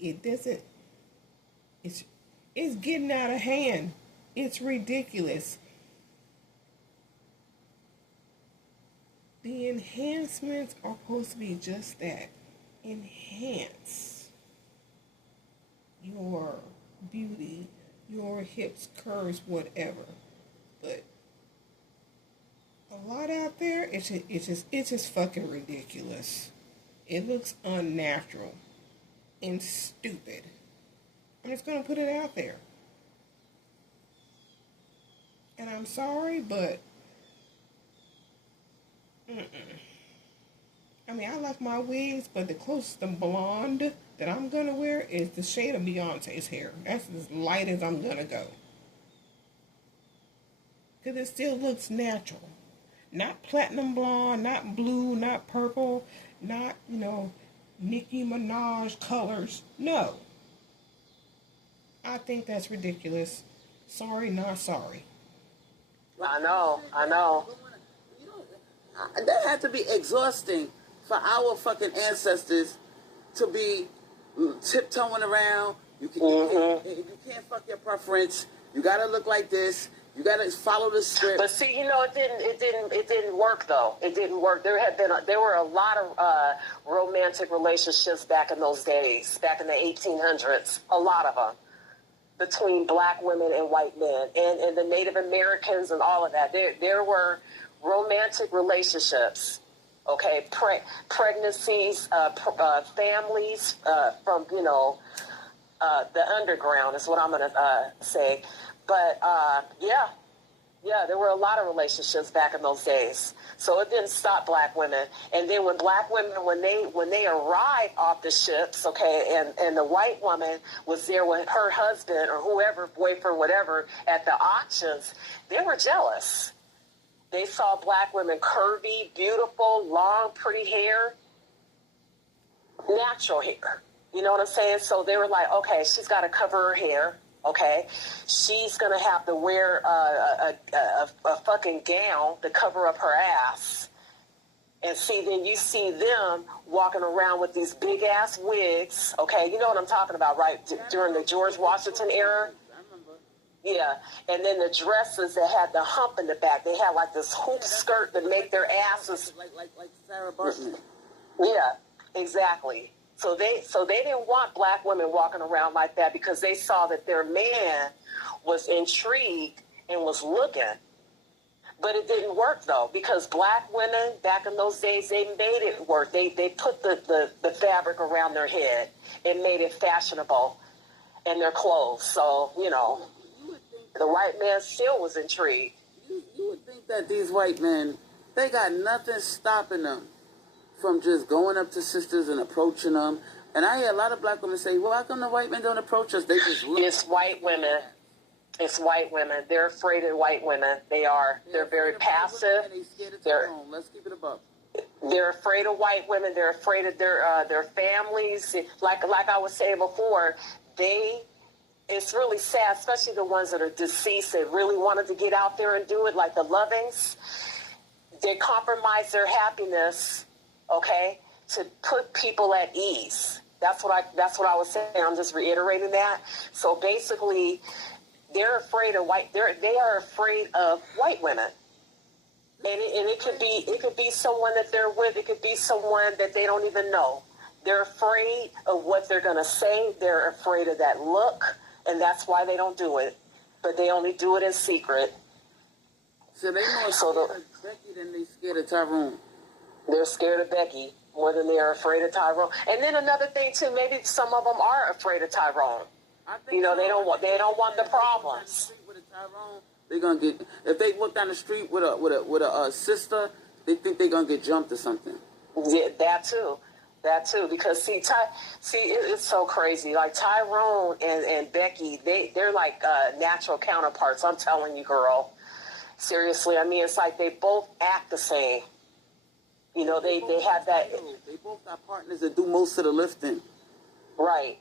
It doesn't, it's getting out of hand. It's ridiculous. The enhancements are supposed to be just that. Enhance your beauty, your hips, curves, whatever. But a lot out there, it's just fucking ridiculous. It looks unnatural and stupid. I'm just gonna put it out there. And I'm sorry, but I mean, I like my wigs, but the closest to blonde that I'm gonna wear is the shade of Beyonce's hair. That's as light as I'm gonna go. Because it still looks natural. Not platinum blonde, not blue, not purple, not, Nicki Minaj colors. No. I think that's ridiculous. Sorry, not sorry. I know. That had to be exhausting for our fucking ancestors to be tiptoeing around. You can't fuck your preference. You gotta look like this. You gotta follow the script. But see, it didn't work though. It didn't work. There were a lot of romantic relationships back in those days, back in the 1800s. A lot of them between black women and white men, and the Native Americans and all of that. There were romantic relationships. Okay, pregnancies, families from the underground is what I'm gonna say. But yeah, there were a lot of relationships back in those days. So it didn't stop black women. And then when black women, when they arrived off the ships, okay, and the white woman was there with her husband or whoever, boyfriend, whatever, at the auctions, they were jealous. They saw black women curvy, beautiful, long, pretty hair, natural hair. You know what I'm saying? So they were like, okay, she's got to cover her hair. Okay, she's going to have to wear a fucking gown to cover up her ass. And see, then you see them walking around with these big ass wigs. Okay, you know what I'm talking about, right? During the George Washington era. Yeah, and then the dresses that had the hump in the back, they had like this hoop skirt that make their asses like Sarah Barton. Yeah, exactly. So they didn't want black women walking around like that because they saw that their man was intrigued and was looking. But it didn't work though, because black women back in those days, they made it work. They put the fabric around their head and made it fashionable in their clothes. So, you know, the white man still was intrigued. You would think that these white men, they got nothing stopping them from just going up to sisters and approaching them. And I hear a lot of black women say, well, how come the white men don't approach us? They just look. It's white women. It's white women. They're afraid of white women. They are. They're very passive. Let's keep it above. They're afraid of white women. They're afraid of their families. Like I was saying before, it's really sad, especially the ones that are deceased that really wanted to get out there and do it, like the Lovings. They compromise their happiness, okay, to put people at ease. That's what I was saying. I'm just reiterating that. So basically, they're afraid of they are afraid of white women. And it could be someone that they're with. It could be someone that they don't even know. They're afraid of what they're going to say. They're afraid of that look. And that's why they don't do it. But they only do it in secret. So they more scared of Becky than they scared of Tyrone. They're scared of Becky more than they are afraid of Tyrone. And then another thing too, maybe some of them are afraid of Tyrone. You know, they don't want the problems. They're gonna get, if they walk down the street with a sister, they think they're gonna get jumped or something. Yeah, that too. Because it's so crazy. Like Tyrone and Becky, they're like natural counterparts. I'm telling you, girl. Seriously, I mean, it's like they both act the same. You know, they have that. They both got partners that do most of the lifting. Right.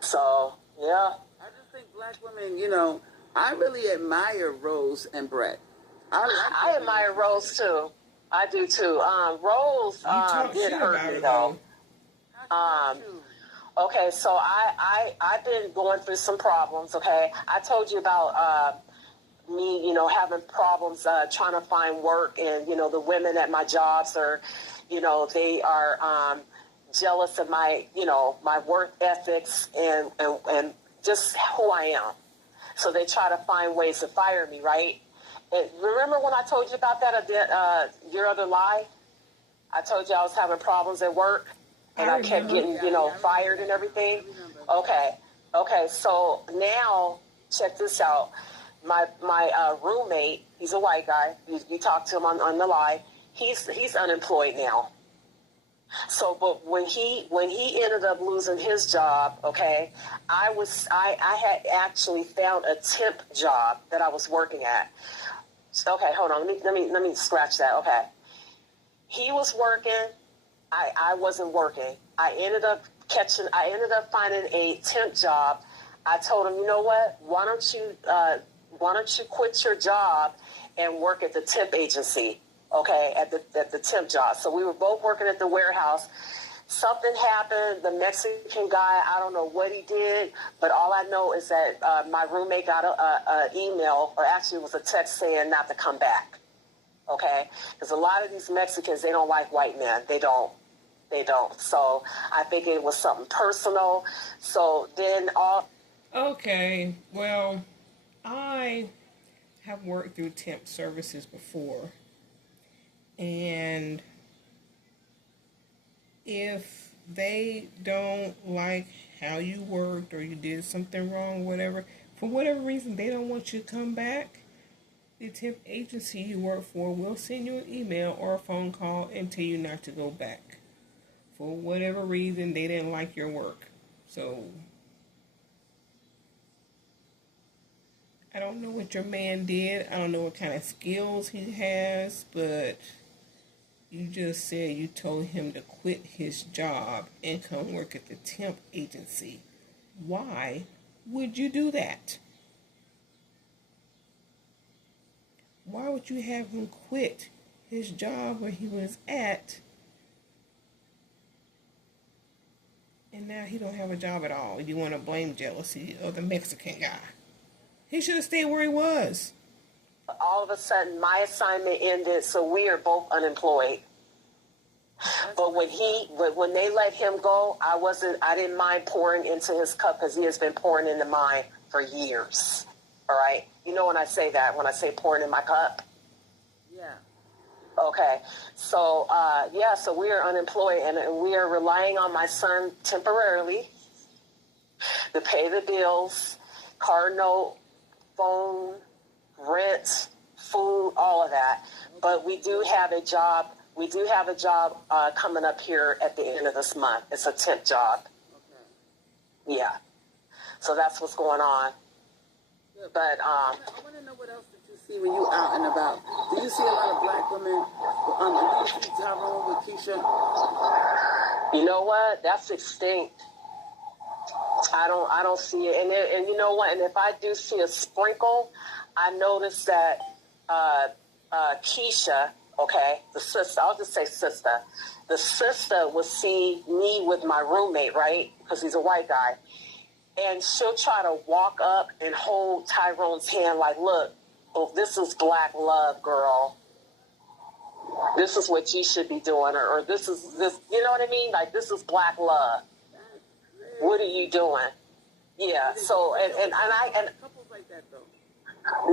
So, yeah. I just think black women, you know, I really admire Rose and Brett. I admire Rose too. I do too. Rose did hurt me though. Okay, so I've been going through some problems. Okay, I told you about me, you know, having problems trying to find work, and you know, the women at my jobs are, you know, they are jealous of my, you know, my work ethics and just who I am. So they try to find ways to fire me, right? And remember when I told you about that, your other lie? I told you I was having problems at work, and I kept getting, you know, fired and everything. Okay. So now, check this out. My roommate, he's a white guy. You talked to him on the lie. He's unemployed now. So, but when he ended up losing his job, okay, I had actually found a temp job that I was working at. Okay, hold on. Let me scratch that. Okay, he was working. I wasn't working. I ended up finding a temp job. I told him, you know what? Why don't you quit your job and work at the temp agency? Okay, at the temp job. So we were both working at the warehouse. Something happened. The Mexican guy, I don't know what he did, but all I know is that my roommate got an email, or actually it was a text saying not to come back. Okay, because a lot of these Mexicans, they don't like white men. They don't. So I think it was something personal. So then Okay, well, I have worked through temp services before. And if they don't like how you worked, or you did something wrong, whatever, for whatever reason they don't want you to come back, the temp agency you work for will send you an email or a phone call and tell you not to go back. For whatever reason, they didn't like your work. So I don't know what your man did. I don't know what kind of skills he has, but you just said you told him to quit his job and come work at the temp agency. Why would you do that? Why would you have him quit his job where he was at and now he don't have a job at all? You want to blame jealousy of the Mexican guy. He should have stayed where he was. All of a sudden, my assignment ended, so we are both unemployed. But when they let him go, I didn't mind pouring into his cup because he has been pouring into mine for years. All right? You know when I say that, when I say pouring in my cup? Yeah. Okay. So, so we are unemployed and we are relying on my son temporarily to pay the bills, car note, phone, rent, food, all of that. But we do have a job. We do have a job coming up here at the end of this month. It's a temp job. Okay. Yeah. So that's what's going on. Yeah, But I want to know what else did you see when you out and about? Do you see a lot of black women? Do you see Tyrone with Keisha? you know what? That's extinct. I don't see it. And you know what? And if I do see a sprinkle, I notice that Keisha, okay, the sister, I'll just say sister. The sister will see me with my roommate, right? Because he's a white guy. And she'll try to walk up and hold Tyrone's hand like, look, oh, this is black love, girl. This is what you should be doing. Or this, you know what I mean? Like, this is black love. What are you doing? Yeah. So and Couples like that though.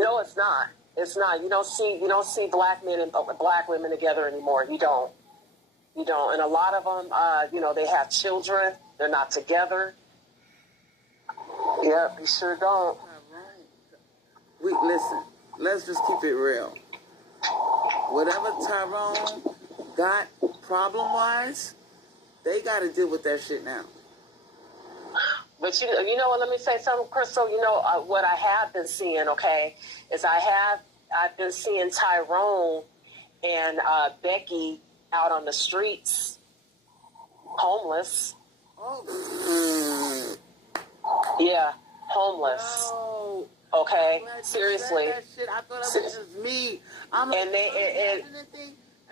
no, it's not. It's not. You don't see black men and black women together anymore. You don't. And a lot of them, they have children. They're not together. Yep, you sure don't. Listen. Let's just keep it real. Whatever Tyrone got problem-wise, they got to deal with that shit now. But you know what? Let me say something, Crystal. You know what I have been seeing. Okay, is I've been seeing Tyrone and Becky out on the streets, homeless. Oh. Yeah, homeless. No. Okay, seriously. That shit. I thought that was just me. I'm like,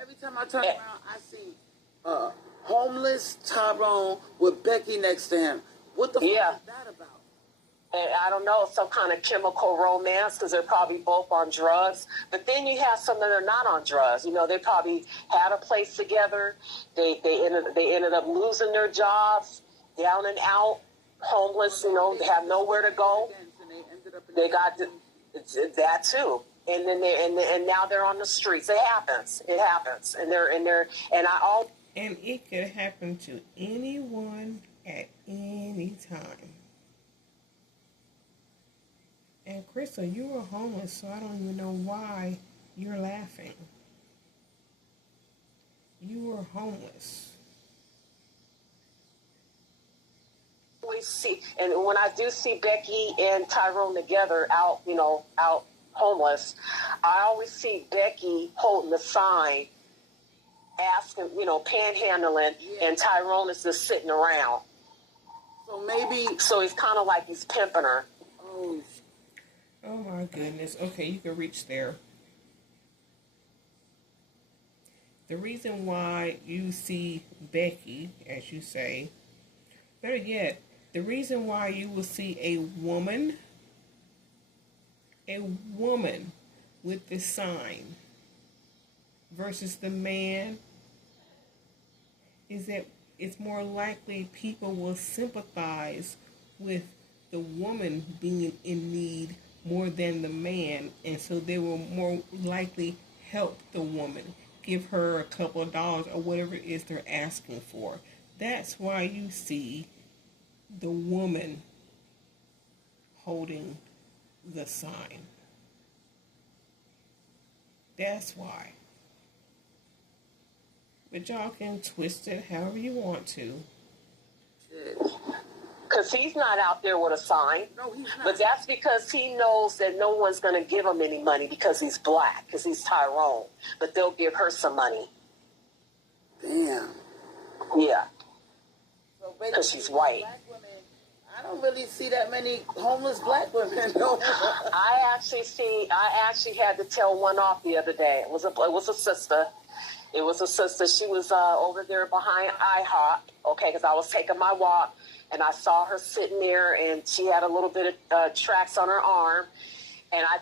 every time I turn around, I see homeless Tyrone with Becky next to him. What the fuck is that about? And I don't know, some kind of chemical romance because they're probably both on drugs. But then you have some that are not on drugs. You know, they probably had a place together. They ended up losing their jobs, down and out, homeless. You know, they have nowhere to go. They got that too. And then and now they're on the streets. It happens. And And it could happen to anyone at any time. And Crystal, you were homeless, so I don't even know why you're laughing. You were homeless. always see, and when I do see Becky and Tyrone together out homeless, I always see Becky holding the sign, asking, panhandling, and Tyrone is just sitting around. So he's kind of like he's pimping her. Oh my goodness. Okay, you can reach there. The reason why you see Becky, as you say, better yet, the reason why you will see a woman with the sign versus the man is that it's more likely people will sympathize with the woman being in need more than the man, and so they will more likely help the woman, give her a couple of dollars or whatever it is they're asking for. That's why you see the woman holding the sign. That's why. But y'all can twist it however you want to. Because he's not out there with a sign. No, he's not. But that's because he knows that no one's going to give him any money because he's black, because he's Tyrone. But they'll give her some money. Damn. Yeah. So Because she's white. Black women, I don't really see that many homeless black women. No. I actually had to tell one off the other day. It was a sister. It was a sister. She was over there behind IHOP, okay, because I was taking my walk. And I saw her sitting there, and she had a little bit of tracks on her arm. And I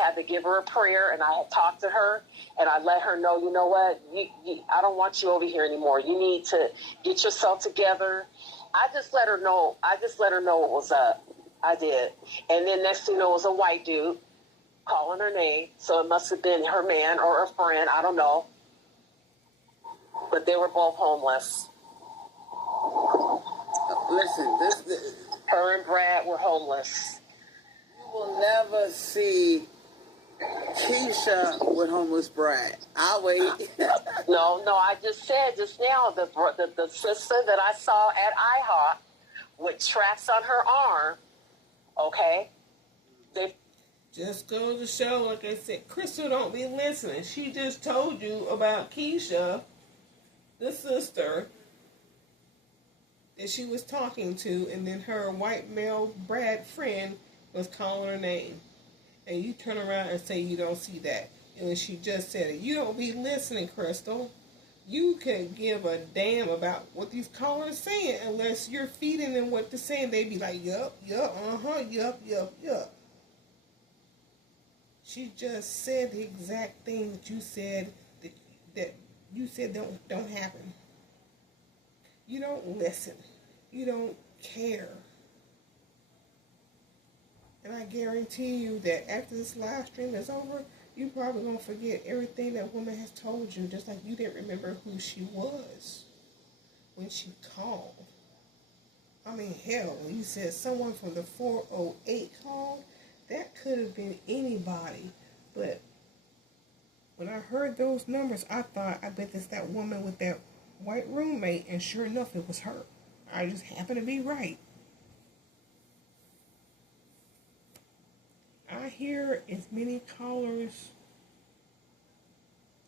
had to give her a prayer, and I had talked to her, and I let her know, you know what, I don't want you over here anymore. You need to get yourself together. I just let her know what was up. I did. And then next thing you know, it was a white dude calling her name. So it must have been her man or her friend. I don't know. But they were both homeless. Listen, Her and Brad were homeless. you will never see Keisha with homeless Brad. I'll wait. No, I just said just now the sister that I saw at IHOP with tracks on her arm, okay? They Just goes to show, like I said, Crystal don't be listening. She just told you about Keisha, the sister that she was talking to, and then her white male Brad friend was calling her name. And you turn around and say you don't see that. And when she just said it, you don't be listening, Crystal. You can give a damn about what these callers saying unless you're feeding them what they're saying. They be like, yup, yup. She just said the exact thing that you said that you said don't happen. You don't listen. You don't care. And I guarantee you that after this live stream is over, you probably going to forget everything that woman has told you, just like you didn't remember who she was when she called. I mean, hell, when you said someone from the 408 called, that could have been anybody. But when I heard those numbers, I thought, I bet it's that woman with that white roommate, and sure enough, it was her. I just happened to be right. I hear as many callers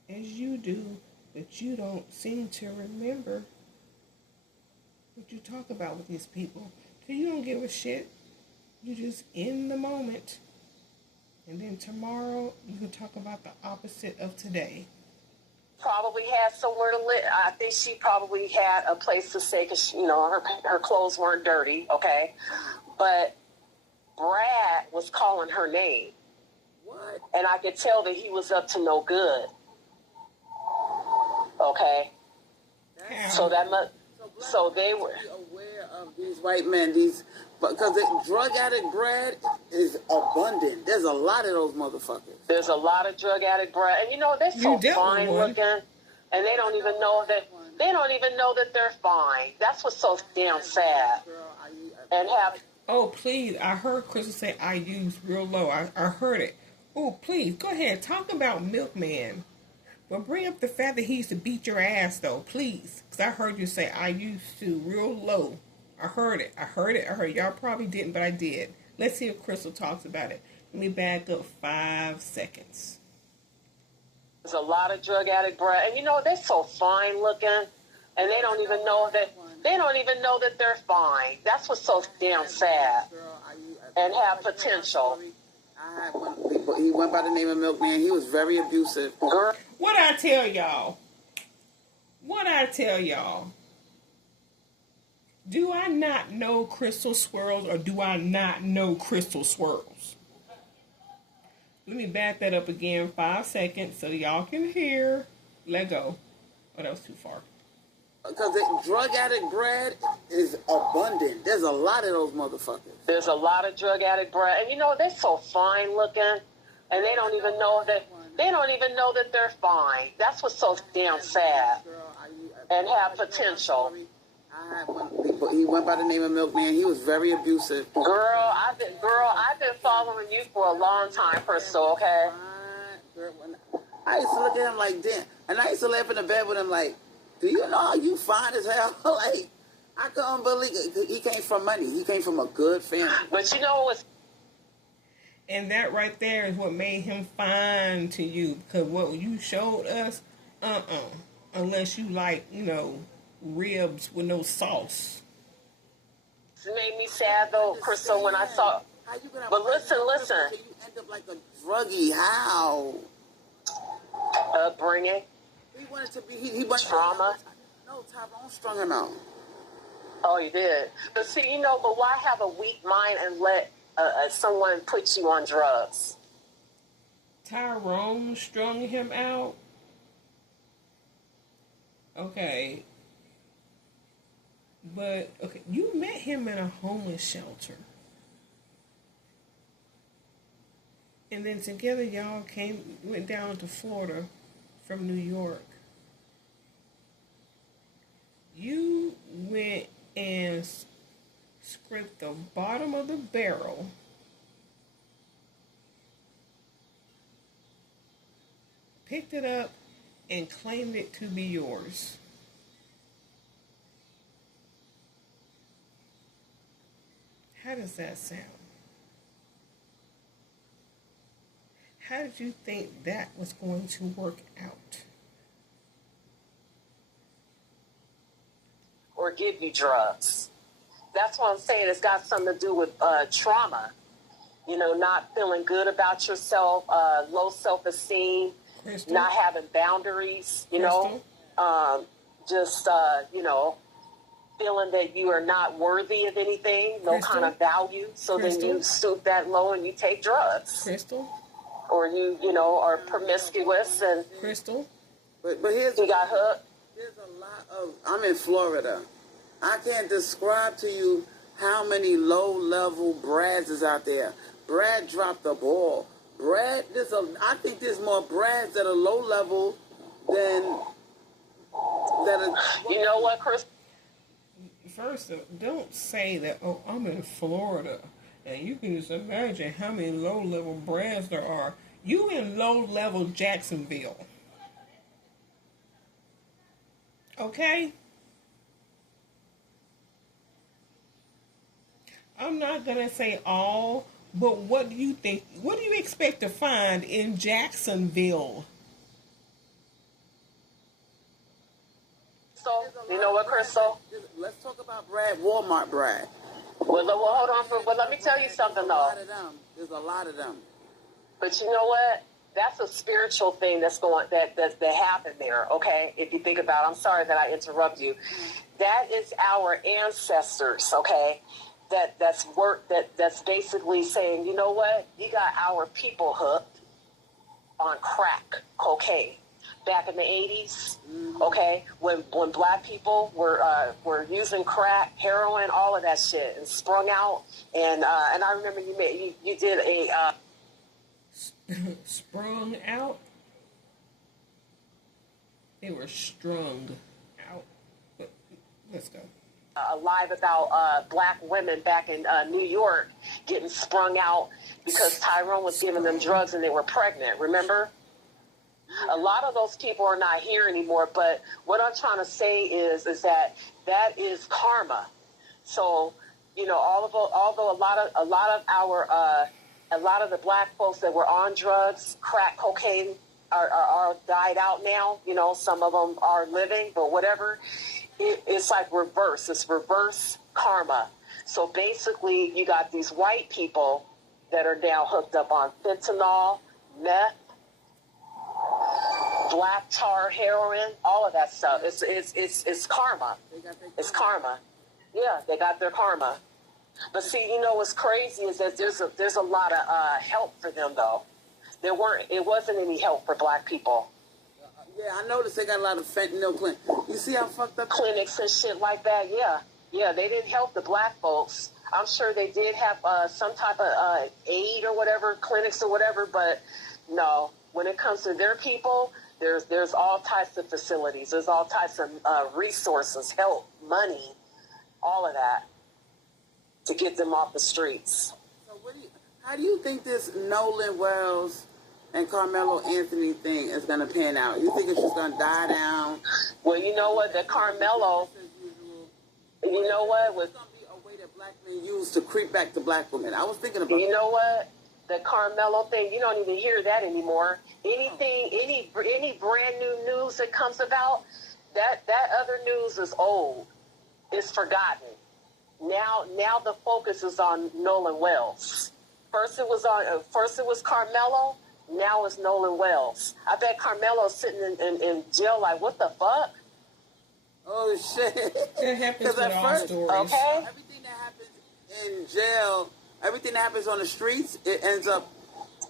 as you do, but you don't seem to remember what you talk about with these people. So you don't give a shit. You just in the moment. And then tomorrow, you can talk about the opposite of today. probably had somewhere to live. I think she probably had a place to stay because, you know, her clothes weren't dirty, okay? But Brad was calling her name. What? And I could tell that he was up to no good. Okay? So that must... So they were... Be aware of these white men, because the drug addict Brad is abundant. There's a lot of those motherfuckers. There's a lot of drug addict Brad. And you know, they're so fine looking. And they don't even know that... They don't even know that they're fine. That's what's so damn sad. And have... Oh, please. I heard Crystal say I use real low. I heard it. Oh, please. Go ahead. Talk about Milkman. But bring up the fact that he used to beat your ass, though. Please. Because I heard you say I used to real low. I heard it. Y'all probably didn't, but I did. Let's see if Crystal talks about it. Let me back up 5 seconds. There's a lot of drug addict Brad. And you know, they're so fine looking. And they don't even know that... They don't even know that they're fine. That's what's so damn sad. And have potential. I had one. He went by the name of Milkman. He was very abusive. Girl. What I tell y'all? Do I not know Crystal Swirlz or do I not know Crystal Swirlz? Let me back that up again 5 seconds so y'all can hear. Let go. Oh, that was too far. Because the drug addict Brad is abundant. There's a lot of those motherfuckers. There's a lot of drug addict Brad. And you know, they're so fine looking. And they don't even know that... They don't even know that they're fine. That's what's so damn sad. And have potential. I had one. He went by the name of Milkman. He was very abusive. Girl, I've been following you for a long time, Crystal, okay? I used to look at him like, damn. And I used to laugh in the bed with him like, do you know you fine as hell? Like, I couldn't believe it. He came from money. He came from a good family. But you know what's And that right there is what made him fine to you. Because what you showed us, unless you like, ribs with no sauce. it made me sad though, Crystal, when I saw. How you gonna But listen. you end up like a druggie? How? Upbringing, He wanted to be. He wanted trauma. No, Tyrone strung him out. Oh, you did. But see, but why have a weak mind and let someone put you on drugs? Tyrone strung him out. Okay. But, okay, you met him in a homeless shelter. And then together y'all went down to Florida from New York. You went and scraped the bottom of the barrel. Picked it up and claimed it to be yours. How does that sound? How did you think that was going to work out? Or give you drugs? That's what I'm saying. It's got something to do with trauma. Not feeling good about yourself, low self-esteem, Crystal? not having boundaries, just, feeling that you are not worthy of anything, no Crystal? kind of value. So then Crystal? you stoop that low and you take drugs. Crystal? Or you are promiscuous and Crystal? But here's you got hooked. There's a lot of. I'm in Florida. I can't describe to you how many low-level Brads is out there. Brad dropped the ball. I think there's more Brads that are low-level than that are. You know what, Chris? First, don't say that, oh, I'm in Florida. And you can just imagine how many low-level Brads there are. You in low-level Jacksonville. Okay? I'm not going to say all, but what do you think? What do you expect to find in Jacksonville? So, you know what, Crystal? Let's talk about Brad, Walmart Brad. Well, hold on. Well, let me tell you something, though. There's a lot of them. But you know what? That's a spiritual thing that happened there. Okay, if you think about it, I'm sorry that I interrupt you. That is our ancestors. Okay, that's basically saying, you know what? You got our people hooked on crack cocaine back in the 80s. Okay, when black people were using crack, heroin, all of that shit, and sprung out. And I remember you did a. Sprung out? They were strung out. But let's go. Live about black women back in New York getting sprung out because Tyrone was giving them drugs and they were pregnant. Remember? A lot of those people are not here anymore. But what I'm trying to say is that is karma. So although a lot of the black folks that were on drugs, crack cocaine, are died out now. Some of them are living, but whatever. It's like reverse. It's reverse karma. So basically, you got these white people that are now hooked up on fentanyl, meth, black tar, heroin, all of that stuff. It's karma. It's karma. Yeah, they got their karma. But see, what's crazy is that there's a lot of help for them though. It wasn't any help for black people. Yeah, I noticed they got a lot of fentanyl clinics. You see how fucked up clinics and shit like that. Yeah, they didn't help the black folks. I'm sure they did have some type of aid or whatever, clinics or whatever. But no, when it comes to their people, there's all types of facilities. There's all types of resources, help, money, all of that to get them off the streets. So how do you think this Nolan Wells and Carmelo Anthony thing is going to pan out? You think it's just going to die down? Well, you know what? The Carmelo, You know what? It's gonna be a way that black men use to creep back to black women. I was thinking about. You know what? The Carmelo thing, you don't even hear that anymore. Anything, any brand new news that comes about, that other news is old. It's forgotten. Now the focus is on Nolan Wells. First it was Carmelo. Now it's Nolan Wells. I bet Carmelo's sitting in jail like, what the fuck? Oh shit! That happens with all first, stories. Okay. everything that happens in jail, everything that happens on the streets, they end up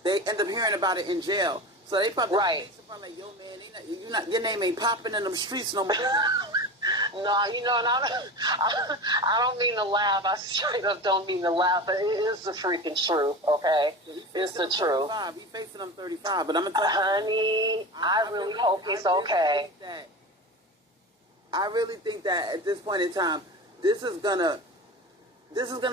hearing about it in jail. So they probably Right. like, yo man, your name ain't popping in them streets no more. No, you know, and I don't mean to laugh. I straight up don't mean to laugh, but it is the freaking truth, okay? It's the truth. He's facing them 35, but I'm gonna tell you, Honey, I really hope he's okay. I really think that at this point in time, this is gonna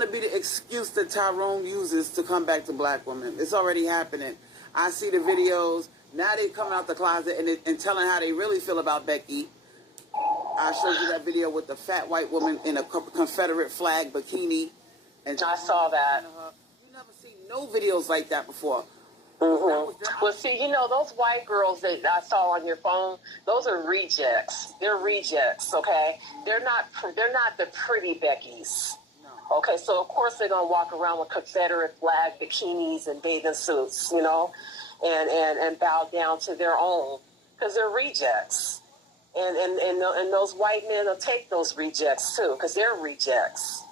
be the excuse that Tyrone uses to come back to black women. It's already happening. I see the videos. Now they coming out the closet and telling how they really feel about Becky. I showed you that video with the fat white woman in a Confederate flag bikini. And I saw that. You never seen no videos like that before. Mm-hmm. Well, see, you know, those white girls that I saw on your phone, those are rejects. They're rejects, okay? They're not the pretty Beckys. No. Okay, so of course they're gonna walk around with Confederate flag bikinis and bathing suits, you know, and bow down to their own, because they're rejects. And those white men will take those rejects too, because they're rejects.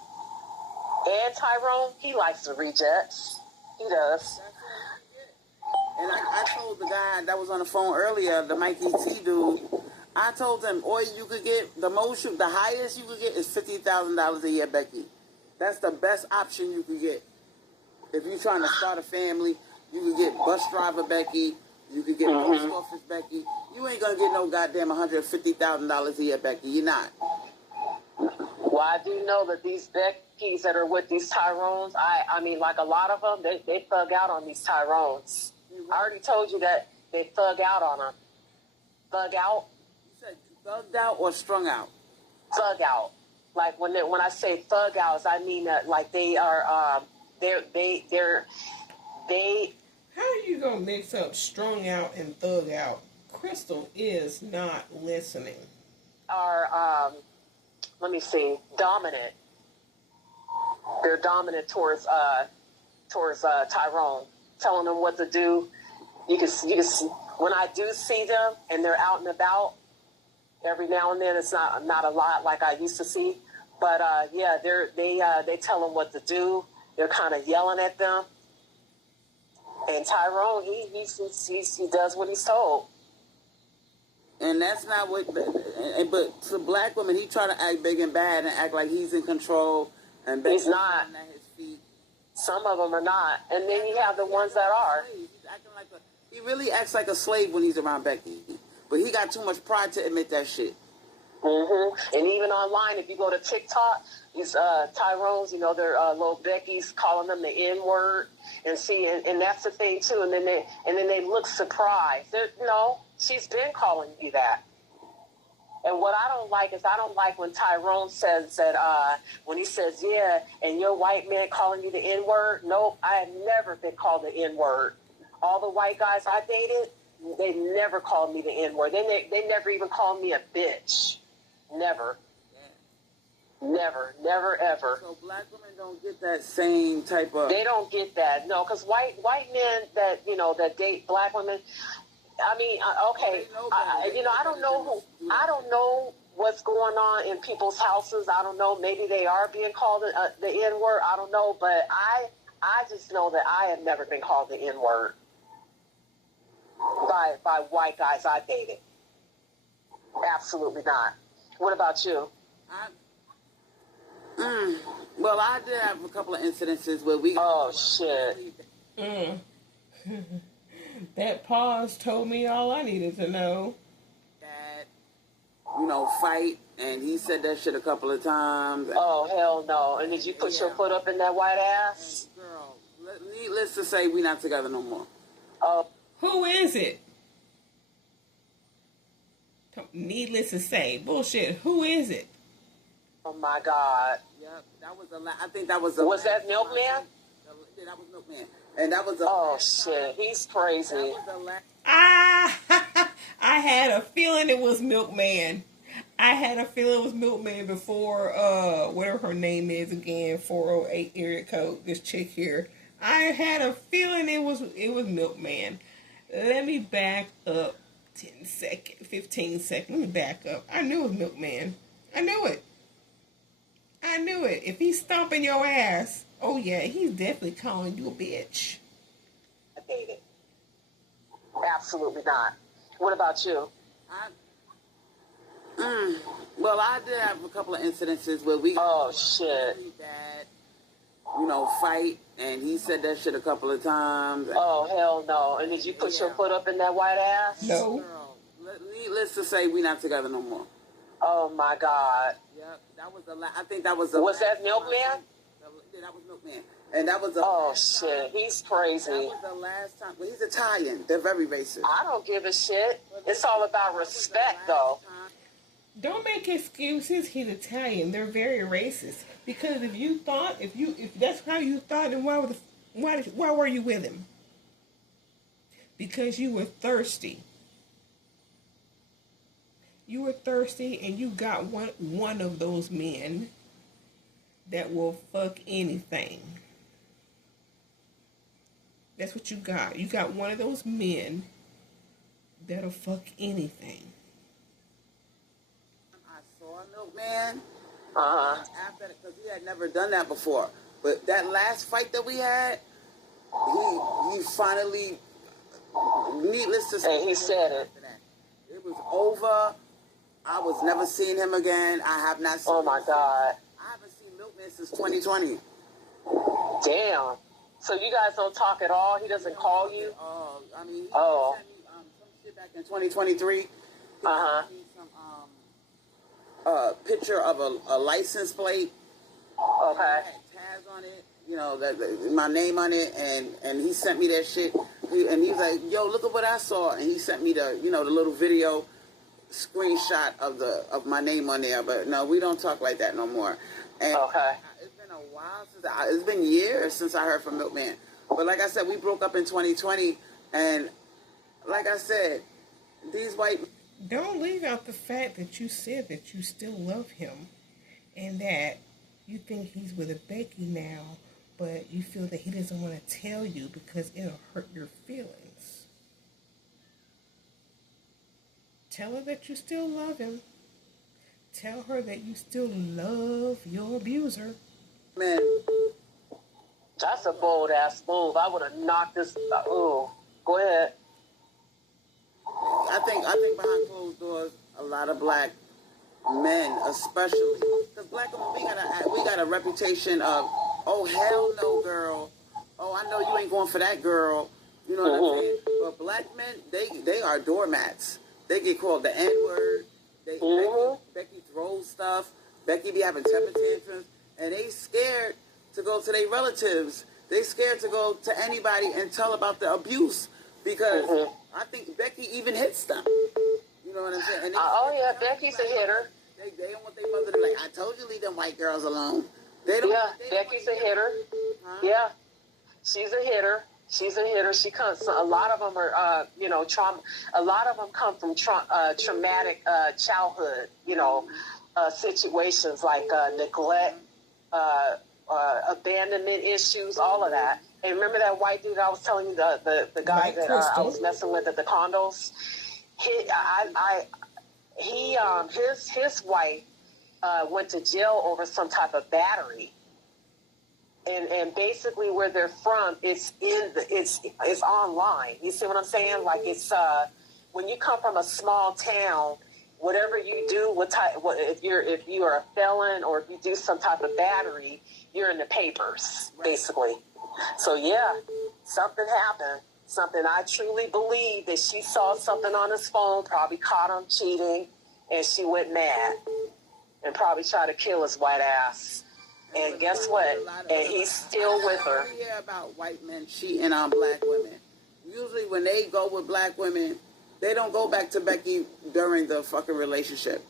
And Tyrone, he likes the rejects. He does. And I told the guy that was on the phone earlier, the Mikey T dude, I told him, all you could get, the highest you could get is $50,000 a year, Becky. That's the best option you could get. If you're trying to start a family, you could get bus driver Becky, you could get post office Becky. You ain't gonna get no goddamn $150,000 a year, Becky. You're not. Well, I do know that these Beckys that are with these Tyrones, I mean, like a lot of them, they thug out on these Tyrones. I already told you that they thug out on them. Thug out? You said thugged out or strung out? Thug out. Like when I say thug outs, I mean that like they are they How are you gonna mix up strung out and thug out? Crystal is not listening. are let me see, dominant. They're dominant towards Tyrone, telling them what to do. You can see when I do see them and they're out and about. Every now and then, it's not a lot like I used to see, but yeah, they tell them what to do. They're kind of yelling at them, and Tyrone he does what he's told. And that's not what. But to black women, he try to act big and bad and act like he's in control. And He's not. At his feet. Some of them are not, and then you have the ones that are. He's acting like he really acts like a slave when he's around Becky. But he got too much pride to admit that shit. Mm-hmm. And even online, if you go to TikTok, these Tyrones, you know, they're little Becky's calling them the N-word, and see, and that's the thing too. And then they look surprised. No, she's been calling you that. And what I don't like is when Tyrone says that when he says, yeah, and your white man calling you the N-word. Nope, I have never been called the N-word. All the white guys I dated, they never called me the N-word. They never even called me a bitch. Never. Yeah. Never, ever. So black women don't get that same type of... They don't get that. No, because white men that, you know, that date black women... I mean, okay, I don't know what's going on in people's houses. I don't know. Maybe they are being called the N-word. I don't know. But I just know that I have never been called the N-word by white guys I dated. Absolutely not. What about you? Well, I did have a couple of incidences where we... Oh, shit. That pause told me all I needed to know. That, you know, fight, and he said that shit a couple of times. Oh, hell no. And did you put your foot up in that white ass? Girl, needless to say, we not together no more. Oh. Who is it? Needless to say. Bullshit. Who is it? Oh my God. Yep, that was the I think that was the Was that Milkman? Yeah, that was Milkman. And that was the Oh shit, he's crazy. That was the last. I had a feeling it was Milkman. I had a feeling it was Milkman before whatever her name is again, 408 area code, this chick here. I had a feeling it was Milkman. Let me back up 10 seconds, 15 seconds. Let me back up. I knew it was Milkman. I knew it. If he's stomping your ass, oh yeah, he's definitely calling you a bitch. I hate it. Absolutely not. What about you? Well, I did have a couple of incidences where we Oh shit. that fight, and he said that shit a couple of times. Oh hell no. And did you put your foot up in that white ass? No. Girl, needless to say, we not together no more. Oh my God. Yep, that was the I think that was the Was that Milkman? Yeah, that was Milkman. And that was the Oh shit, he's crazy. That was the last time. Well, he's Italian. They're very racist. I don't give a shit. It's all about respect though. Don't make excuses. He's Italian. They're very racist. Because if that's how you thought, then why were you with him? Because you were thirsty. You were thirsty, and you got one of those men that will fuck anything. That's what you got. You got one of those men that'll fuck anything. I saw Milkman. Uh-huh. After, because he had never done that before. But that last fight that we had, he finally, needless to say, And he said it. It was over. I was never seeing him again. I have not seen Oh him my since. God. I haven't seen Milkman since 2020. Damn. So you guys don't talk at all? He doesn't call you? I mean, he Oh. sent me some shit back in 2023. He Uh-huh. sent me some picture of a license plate. Okay. It had tags on it, my name on it, and he sent me that shit. And he's like, "Yo, look at what I saw," and he sent me the little video screenshot of my name on there. But no, we don't talk like that no more. And Okay. it's been a while it's been years since I heard from Milkman. But like I said, we broke up in 2020, and like I said, these white. Don't leave out the fact that you said that you still love him and that you think he's with a Becky now, but you feel that he doesn't want to tell you because it'll hurt your feelings. Tell her that you still love him. Tell her that you still love your abuser. Man, That's a bold ass move. I would have knocked this. Ooh. Go ahead. I think behind closed doors, a lot of black men, especially, because black women, we got a reputation of, oh hell no, girl, oh I know you ain't going for that girl, you know what I'm saying? But black men, they are doormats. They get called the N-word. Becky throws stuff. Becky be having temper tantrums, and they scared to go to their relatives. They scared to go to anybody and tell about the abuse because I think Becky even hits them. You know what I'm saying? And Oh yeah, Becky's a hitter. They don't want their mother to be like, I told you leave them white girls alone. They don't. Yeah, they don't Becky's want a to hitter. Huh? Yeah, she's a hitter. She's a hitter. She comes. A lot of them are, trauma. A lot of them come from traumatic childhood, situations like neglect, abandonment issues, all of that. And remember that white dude I was telling you, the guy White that I Crystal. was messing with at the condos. His wife went to jail over some type of battery. And basically where they're from, it's online. You see what I'm saying? Like it's when you come from a small town, whatever you do, if you are a felon or if you do some type of battery, you're in the papers, basically. So yeah, something happened. Something I truly believe that she saw something on his phone, probably caught him cheating, and she went mad and probably tried to kill his white ass. And guess what? And he's still with her. I hear about white men cheating on black women. Usually when they go with black women, they don't go back to Becky during the fucking relationship.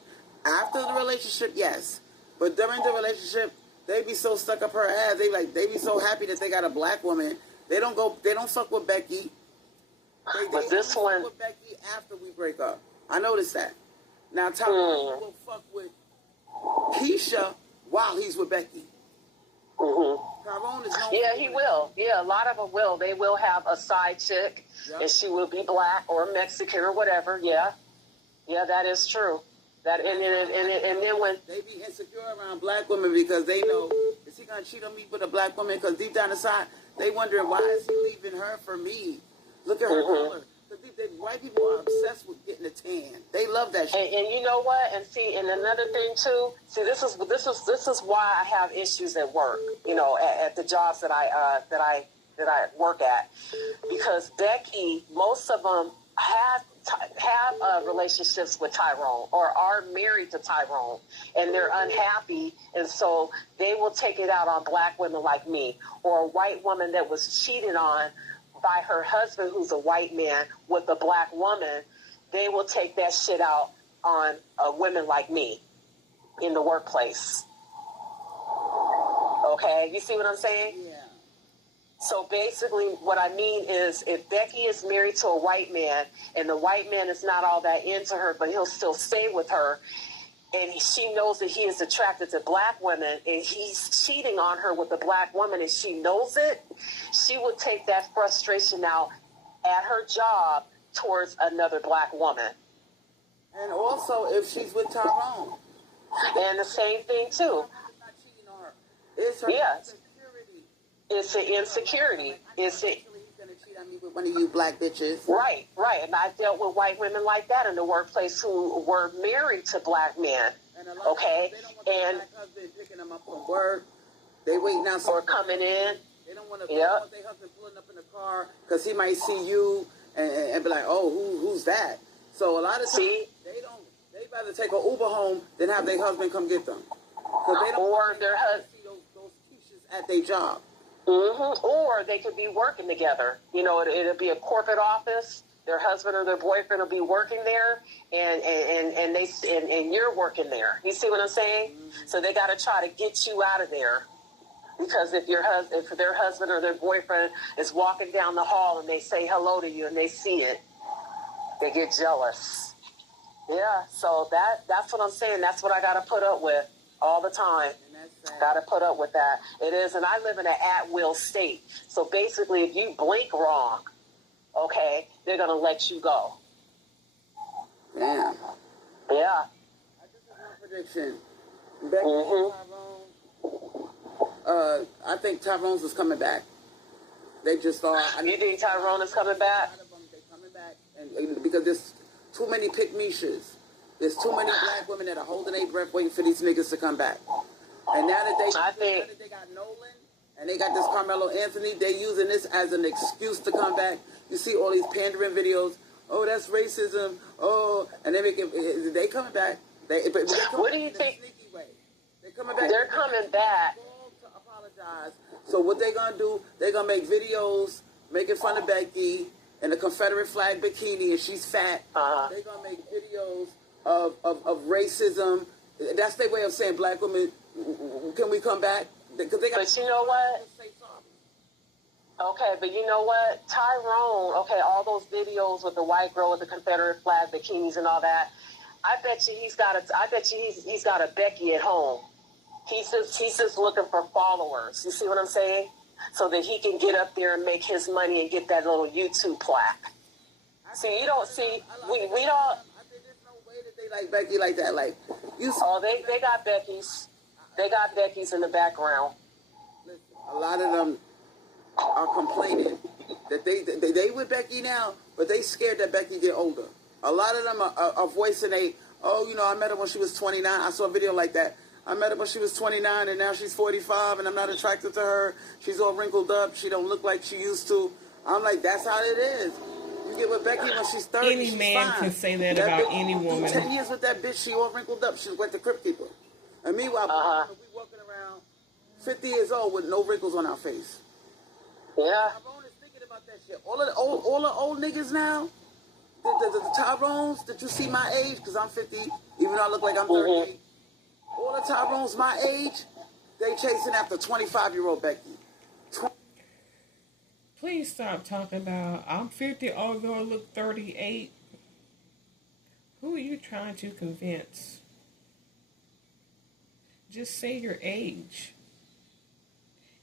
After the relationship, yes. But during the relationship, they be so stuck up her ass. They be so happy that they got a black woman. They don't fuck with Becky. But this one, fuck with Becky after we break up. I noticed that. Now Tyrone will fuck with Keisha while he's with Becky. Tyrone is known. Yeah, he will. Yeah, a lot of them will. They will have a side chick, and she will be black or Mexican or whatever. Yeah, that is true. That and then when they be insecure around black women because they know, is he gonna cheat on me with a black woman? Because deep down inside they wondering, why is he leaving her for me? Look at her color. White people are obsessed with getting a tan. They love that shit. And you know what? And see, and another thing too. See, this is why I have issues at work. You know, at the jobs that I work at, because Becky, most of them have relationships with Tyrone or are married to Tyrone, and they're unhappy, and so they will take it out on black women like me, or a white woman that was cheated on by her husband, who's a white man, with a black woman. They will take that shit out on women like me in the workplace. Okay, you see what I'm saying? Yeah. So basically what I mean is, if Becky is married to a white man and the white man is not all that into her, but he'll still stay with her, and she knows that he is attracted to black women and he's cheating on her with a black woman and she knows it, she will take that frustration out at her job towards another black woman. And also if she's with Tyrone. And the same thing too. Not cheating on her. It's her insecurity. It's an insecurity. It's a... He's gonna cheat on me with one of you black bitches. Right. And I dealt with white women like that in the workplace who were married to black men. And a lot of times they don't want the black husband picking them up from work. They waiting out or coming in. They don't want to. Their husband pulling up in the car because he might see you and be like, "Oh, who's that?" So a lot of times they don't. They rather take an Uber home than have their husband come get them. Because they don't or their husband see those Keishas at their job. Or they could be working together. You know, it'll be a corporate office. Their husband or their boyfriend will be working there, and you're working there. You see what I'm saying? So they got to try to get you out of there, because if their husband or their boyfriend is walking down the hall and they say hello to you and they see it, they get jealous. Yeah. So that's what I'm saying. That's what I got to put up with all the time. Got to put up with that. It is, and I live in an at-will state. So basically, if you blink wrong, okay, they're going to let you go. Damn. Yeah. I just have one prediction. Becky and Tyrone, I think Tyrone's is coming back. They just thought... You think Tyrone is coming back? They're coming back. And because there's too many pick-meshas. There's too many black women that are holding their breath waiting for these niggas to come back. And now that they got Nolan and they got this Carmelo Anthony, they're using this as an excuse to come back. You see all these pandering videos. Oh, that's racism. Oh, and they coming back. What do you think? They're coming back. They're coming back. To apologize. So what they're gonna do? They're gonna make videos making fun of Becky in a Confederate flag bikini, and she's fat. They're gonna make videos of racism. That's their way of saying, black women, can we come back? But you know what? Okay, but you know what? Tyrone, all those videos with the white girl with the Confederate flag, bikinis and all that, I bet you he's got a Becky at home. He's just looking for followers. You see what I'm saying? So that he can get up there and make his money and get that little YouTube plaque. See, you don't see, we don't... They like Becky like that, like you. They got Becky's. They got Becky's in the background. Listen, a lot of them are complaining that they with Becky now, but they scared that Becky get older. A lot of them are voicing I met her when she was 29. I saw a video like that. I met her when she was 29, and now she's 45, and I'm not attracted to her. She's all wrinkled up. She don't look like she used to. I'm like, that's how it is. You get with Becky when she's 30, any man fine. can say that about any woman. 10 years with that bitch, she all wrinkled up. She's like the Crypt Keeper. And meanwhile, we walking around 50 years old with no wrinkles on our face. Yeah. Tyrone is thinking about that shit. All the old niggas now, the Tyrones that you see my age, because I'm 50, even though I look like I'm 38. All the Tyrones my age, they chasing after 25-year-old Becky. Please stop talking about I'm 50 although I look 38. Who are you trying to convince? Just say your age.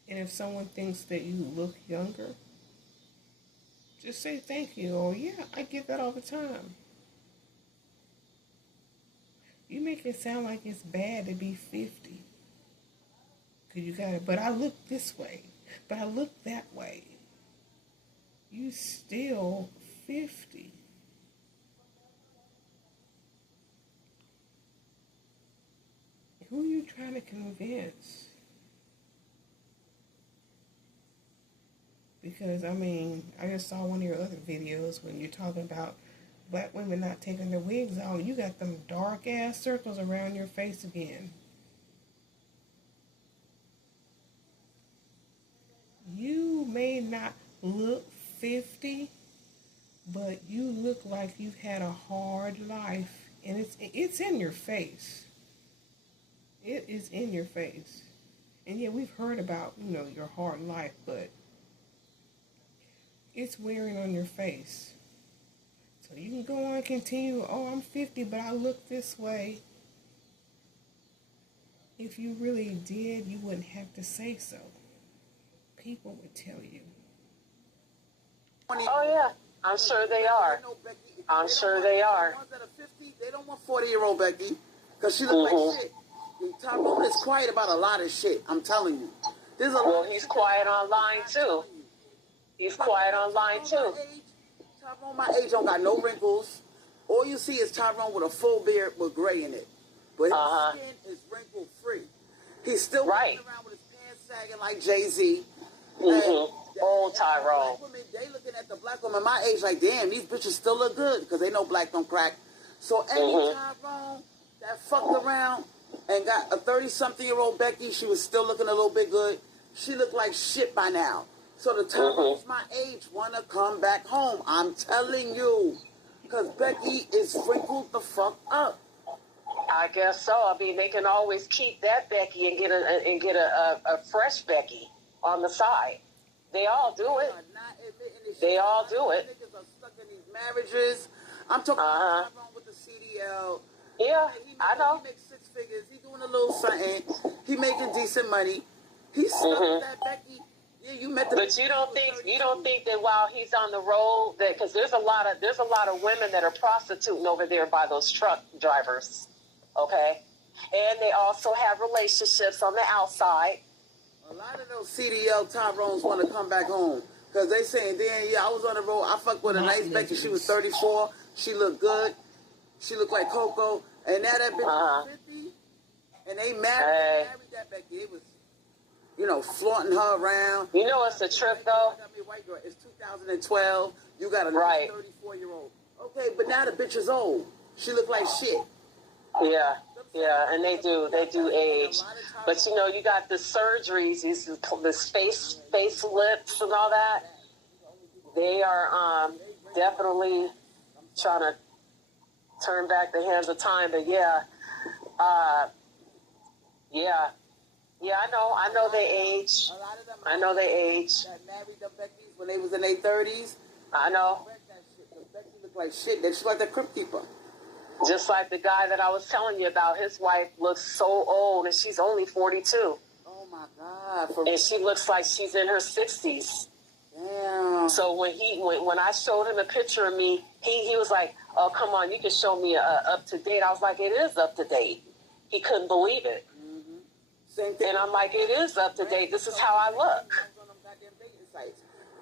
And if someone thinks that you look younger, just say thank you. Or yeah, I get that all the time. You make it sound like it's bad to be 50. Cause you got it. But I look this way. But I look that way. You still 50. Who are you trying to convince? Because, I mean, I just saw one of your other videos when you're talking about black women not taking their wigs off. You got them dark-ass circles around your face again. You may not look 50, but you look like you've had a hard life. And it's in your face. It is in your face. And yeah, we've heard about, your hard life, but it's wearing on your face. So you can go on and continue, oh, I'm 50, but I look this way. If you really did, you wouldn't have to say so. People would tell you. Oh, yeah. I'm sure they are. I'm sure they are. The ones that are 50, they don't want 40-year-old Becky because she looks like shit. Tyrone is quiet about a lot of shit. I'm telling you. Well, he's quiet online, too. He's quiet online, too. Tyrone my age don't got no wrinkles. All you see is Tyrone with a full beard with gray in it. But his skin is wrinkle-free. He's still walking around with his pants sagging like Jay-Z. Old Tyrone. Women, they looking at the black woman my age like, damn, these bitches still look good because they know black don't crack. So any Tyrone that fucked around and got a 30-something-year-old Becky, she was still looking a little bit good. She looked like shit by now. So the Tyrones my age want to come back home. I'm telling you. Because Becky is wrinkled the fuck up. I guess so. I mean, they can always keep that Becky and get a fresh Becky on the side. They all do it. They all do it. Niggas are stuck in these marriages. I'm talking about Tyrone with the CDL. Yeah, I know. He makes 6 figures. He doing a little something. He making decent money. He's stuck with that Becky. Yeah, you met the. But you don't think that while he's on the road, that because there's a lot of women that are prostituting over there by those truck drivers, okay, and they also have relationships on the outside. A lot of those CDL Tyrones want to come back home because they saying, "Then I was on the road. I fucked with a nice Becky. She was 34. She looked good. She looked like Coco, and now that bitch is 50, and they married that Becky. It was." Flaunting her around. You know it's a trip, though. It's 2012. You got a 34-year-old. Okay, but now the bitch is old. She look like shit. Yeah, and they do age. But you got the surgeries, this facelifts and all that. They are definitely trying to turn back the hands of time. But yeah. Yeah, I know they age. I know they age. That married the Beckys when they was in their 30s. I know. Becky looked like shit. She like the Crypt Keeper. Just like the guy that I was telling you about, his wife looks so old, and she's only 42. Oh my God! And she looks like she's in her 60s. Damn. So when I showed him a picture of me, he was like, "Oh, come on, you can show me up to date." I was like, "It is up to date." He couldn't believe it. Same thing. And I'm like, "It is up to date. This is how I look."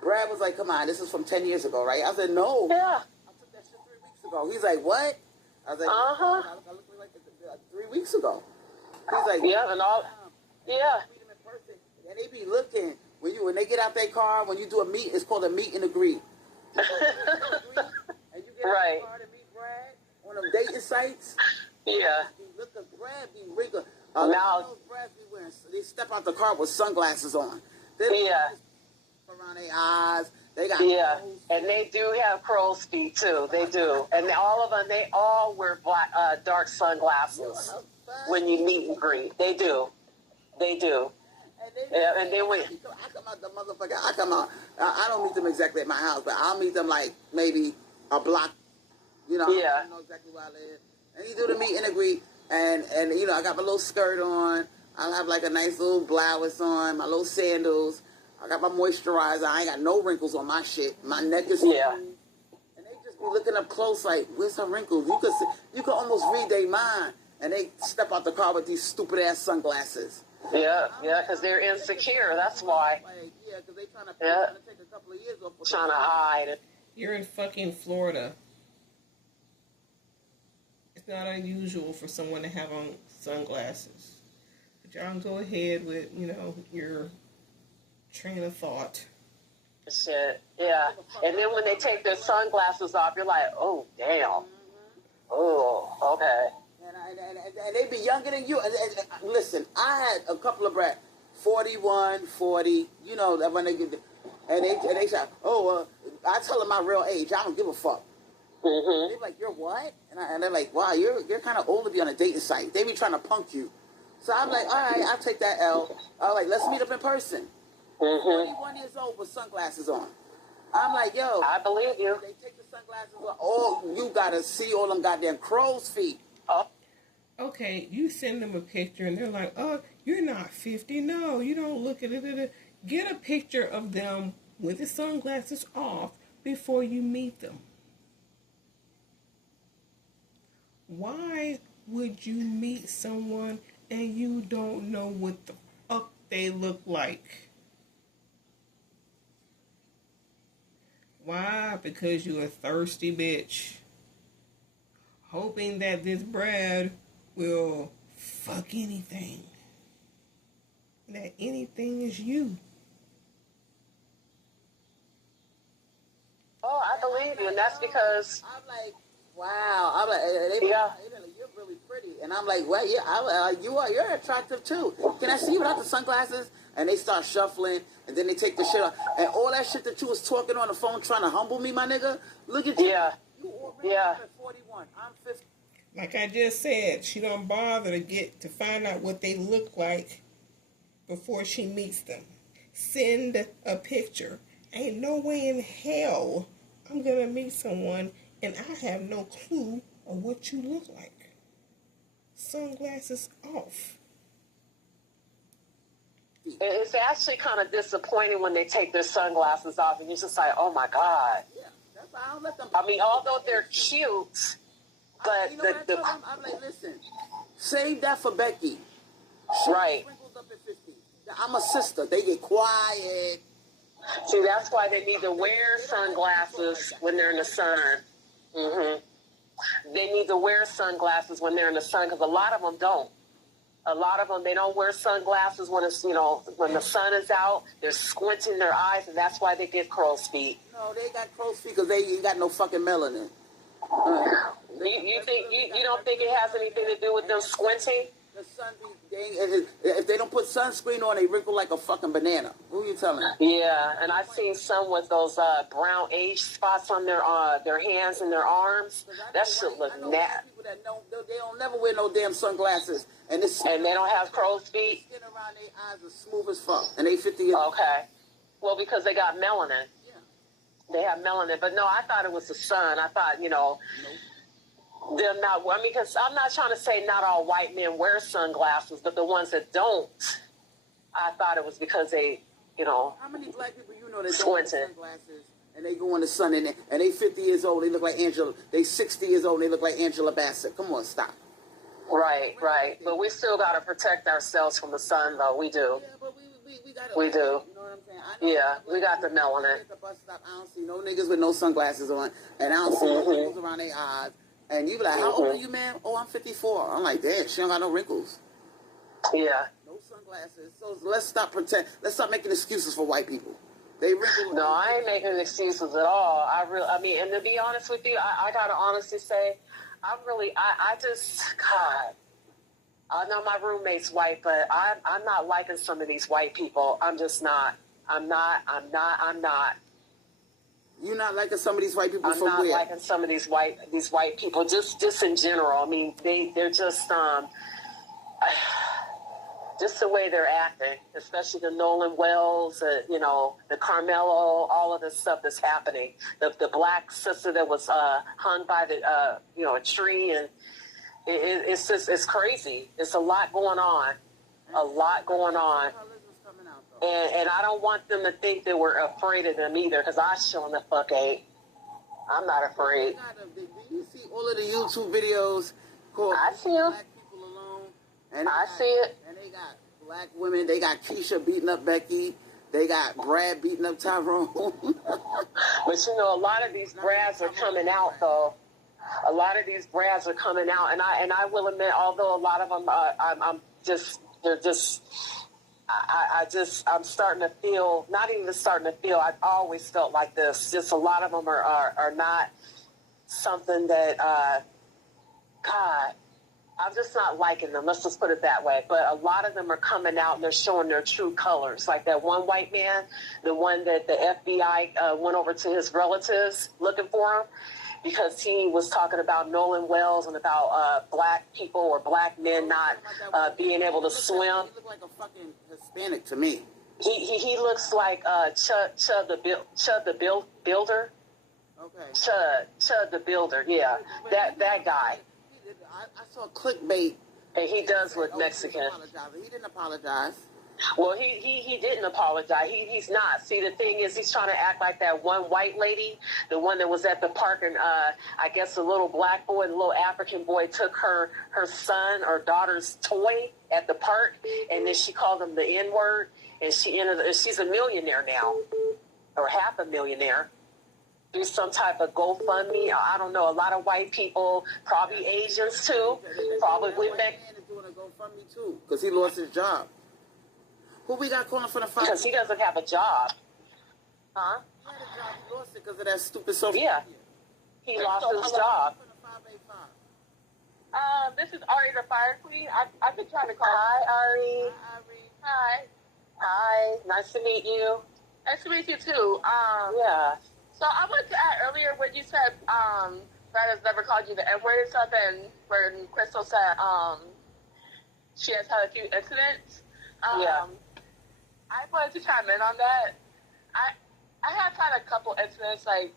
Brad was like, "Come on, this is from 10 years ago, right?" I said, "No. Yeah. I took that shit 3 weeks ago." He's like, "What?" I was like, I looked like 3 weeks ago. He's like, "Yeah, and all, yeah." Meet him in person, and they be looking when they get out their car. When you do a meet, it's called a meet and agree. And you get out the car to meet Brad on them dating sites. Yeah. Look at Brad be wrinkled. Now, Brad be wearing. They step out the car with sunglasses on. Yeah. Around their eyes. They got Yeah, and they do have crow's feet too. They do, and all of them. They all wear black, dark sunglasses when you meet and greet. They do. They do. Yeah, and then when I come out the motherfucker, I come out. I don't meet them exactly at my house, but I'll meet them like maybe a block. You know, Yeah. I don't know exactly where I live. And you do the meet and greet, and you know, I got my little skirt on. I have like a nice little blouse on, my little sandals. I got my moisturizer. I ain't got no wrinkles on my shit. My neck is smooth. Yeah. And they just be looking up close like, where's her wrinkles? You could almost read their mind. And they step out the car with these stupid ass sunglasses. yeah, because they're insecure. That's why. Like, yeah, because they trying to take a couple of years off. Trying to hide. You're in fucking Florida. It's not unusual for someone to have on sunglasses. But y'all go ahead with, you know, your train of thought. Shit. Yeah. And then when they take their sunglasses off, you're like, oh, damn. Oh, okay. And they be younger than you. And listen, I had a couple of brats, 41, 40, you know, that when they get, and they say, oh, I tell them my real age. I don't give a fuck. Mm-hmm. They're like, you're what? And they're like, wow, you're kind of old to be on a dating site. They be trying to punk you. So I'm like, all right, I'll take that L. I'm like, let's meet up in person. 41 years old with sunglasses on. I'm like, yo. I believe you. They take the sunglasses off. Oh, you got to see all them goddamn crow's feet. Oh. Okay, you send them a picture and they're like, oh, you're not 50. No, you don't look at it. Get a picture of them with the sunglasses off before you meet them. Why would you meet someone and you don't know what the fuck they look like? Why? Because you're a thirsty bitch. Hoping that this Brad will fuck anything. That anything is you. Oh, I believe you, and that's because... I'm like, wow. I'm like, Yeah. You're really pretty. And I'm like, well, yeah, you're attractive too. Can I see you without the sunglasses? And they start shuffling, and then they take the shit off. And all that shit that you was talking on the phone trying to humble me, my nigga, look at you. Yeah. You already Yeah. at 41. I'm 50. Like I just said, she don't bother to find out what they look like before she meets them. Send a picture. Ain't no way in hell I'm gonna meet someone and I have no clue of what you look like. Sunglasses off. It's actually kind of disappointing when they take their sunglasses off and you're just like, oh my God. Yeah, that's why I don't let them. I mean, although they're cute, but You know what I tell them? I'm like, listen, save that for Becky. She Right. sprinkles up at 50. I'm a sister. They get quiet. See, that's why they need to wear sunglasses when they're in the sun. They need to wear sunglasses when they're in the sun because a lot of them don't. A lot of them, they don't wear sunglasses when it's, when the sun is out. They're squinting their eyes, and that's why they get crow's feet. No, they got crow's feet because they ain't got no fucking melanin. You don't think it has anything to do with them squinting? The sun if they don't put sunscreen on, they wrinkle like a fucking banana. Who you telling? Yeah, and I've seen some with those brown age spots on their hands and their arms. That shit look nasty. People that they don't never wear no damn sunglasses, and they don't have crow's feet. Skin around their eyes is smooth as fuck, and they 50 years. Okay, well because they got melanin. Yeah. They have melanin, but no, I thought it was the sun. I thought Nope. them not. I mean, because I'm not trying to say not all white men wear sunglasses, but the ones that don't, I thought it was because they, How many black people you know that don't squinting. wear sunglasses and they go in the sun and they 50 years old, they look like Angela. They 60 years old, they look like Angela Bassett. Come on, stop. Right. But we still got to protect ourselves from the sun, though. We do. Yeah, but we got We do. You know what I'm saying? Yeah, we got the melanin. At the bus stop, I don't see no niggas with no sunglasses on, and I don't see no wrinkles around their eyes. And you be like, how old are you, man? Oh, I'm 54. I'm like, damn, she don't got no wrinkles. Yeah. No sunglasses. So let's stop making excuses for white people. They wrinkle. No, I ain't making excuses at all. I mean, and to be honest with you, I gotta honestly say, I just, God, I know my roommate's white, but I'm not liking some of these white people. I'm just not. I'm not. You're not liking some of these white people I'm from not where? liking some of these white people, just in general. I mean, they're just the way they're acting, especially the Nolan Wells, the Carmelo, all of this stuff that's happening. The black sister that was hung by the a tree, and it's crazy. It's a lot going on, and I don't want them to think that we're afraid of them either, because I sure the fuck ain't. I'm not afraid. Do you see all of the YouTube videos called I see 'em. Black People Alone? And I see it. And they got black women. They got Keisha beating up Becky. They got Brad beating up Tyrone. But a lot of these Brads are coming out, though. A lot of these Brads are coming out, and I will admit, although a lot of them, I'm starting to feel, not even starting to feel, I've always felt like this. Just a lot of them are not something that, God, I'm just not liking them. Let's just put it that way. But a lot of them are coming out and they're showing their true colors. Like that one white man, the one that the FBI went over to his relatives looking for him, because he was talking about Nolan Wells and about black people or black men not being able to swim. He looked like a fucking Hispanic to me. He looks like Chud the Builder. Okay. Chud the Builder, yeah. That guy. I saw clickbait. And he does look Mexican. He didn't apologize. Well, he didn't apologize. He's not. See, the thing is, he's trying to act like that one white lady, the one that was at the park, and I guess the little black boy, the little African boy, took her son or daughter's toy at the park, and then she called him the N-word, and she's a millionaire now, or half a millionaire. Do some type of GoFundMe. I don't know. A lot of white people, probably Asians too, probably That white man is doing a GoFundMe too, because he lost his job. Who we got calling for the fight? because he doesn't have a job, huh? He had a job. He lost it because of that stupid social Yeah. media. He lost his job. This is Ari the Fire Queen. I've been trying to call. Hi, Ari. Hi. Hi. Nice to meet you. Nice to meet you too. Yeah. So I wanted to add earlier when you said Brad has never called you the N-word and stuff, and when Crystal said she has had a few incidents. Yeah. I wanted to chime in on that. I have had a couple incidents, like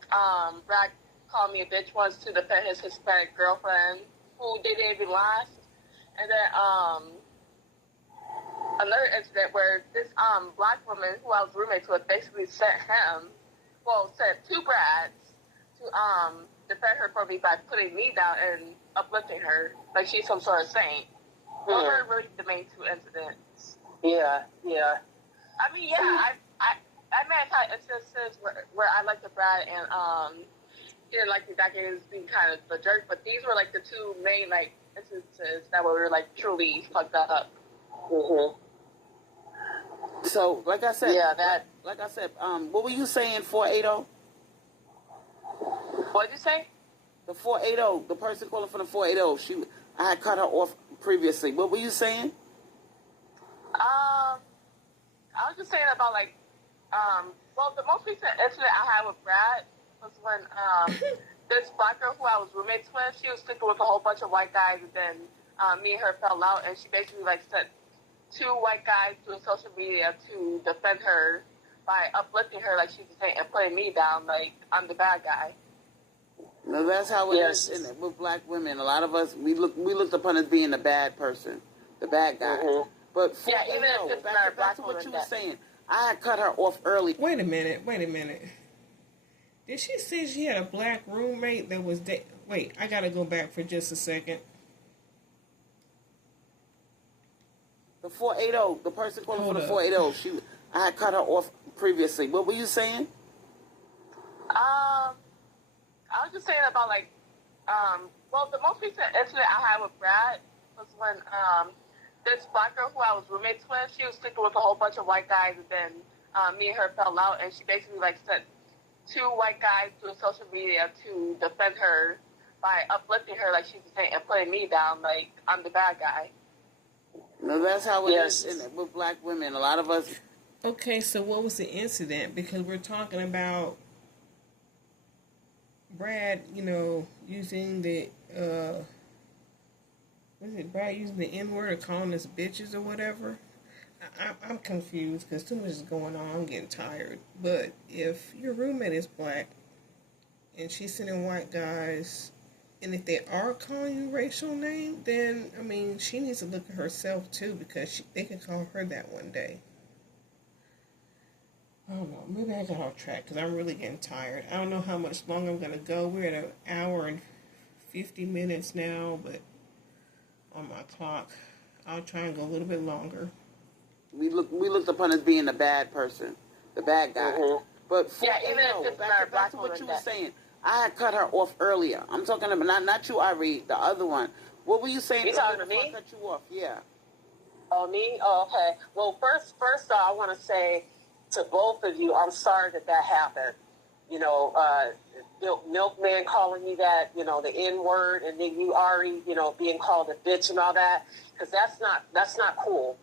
Brad called me a bitch once to defend his Hispanic girlfriend who didn't even last, and then another incident where this black woman who I was roommates with basically sent two Brads to defend her for me by putting me down and uplifting her like she's some sort of saint. Those are really the main two incidents. Yeah. I mean, yeah, I may have had instances where I liked the Brad and didn't like the guy as being kind of the jerk, but these were like the two main like instances that were like truly fucked up. Mhm. So, like I said, Yeah, what were you saying? 480. What did you say? The 480. The person calling for the 480. I had cut her off previously. What were you saying? I was just saying about like, the most recent incident I had with Brad was when this black girl who I was roommates with, she was sticking with a whole bunch of white guys, and then me and her fell out, and she basically like sent two white guys to social media to defend her by uplifting her like she's a saint and putting me down like I'm the bad guy. No, that's how it is with black women. A lot of us we looked upon as being the bad person, the bad guy. Mhm. But Yeah, even if it's not a back black to what woman you were that- saying. I had cut her off early. Wait a minute. Did she say she had a black roommate that was Wait, I gotta go back for just a second. The 480, the person calling Hold for the up. 480, I had cut her off previously. What were you saying? I was just saying about like, the most recent incident I had with Brad was when this black girl who I was roommates with, she was sticking with a whole bunch of white guys, and then me and her fell out, and she basically like sent two white guys to social media to defend her by uplifting her like she's a saint and putting me down like I'm the bad guy. No, that's how it Yes. is with black women. A lot of us. Okay, so what was the incident? Because we're talking about Brad, using the was it Brad using the N word or calling us bitches or whatever? I'm confused because too much is going on. I'm getting tired. But if your roommate is black and she's sending white guys, and if they are calling you racial name, then I mean she needs to look at herself too because they can call her that one day. I don't know. Maybe I got off track because I'm really getting tired. I don't know how much longer I'm going to go. We're at an hour and 50 minutes now, but on my clock, I'll try and go a little bit longer. We looked upon as being the bad person, the bad guy. Mm-hmm. But even if it's back to what you were saying. I had cut her off earlier. I'm talking about not you, Ari, the other one. What were you saying? You talking to me? I cut you off. Yeah. Oh, me? Oh, okay. Well, first off, I want to say to both of you, I'm sorry that happened. Milkman calling you that, the N word, and then you Ari, being called a bitch and all that, because that's not cool.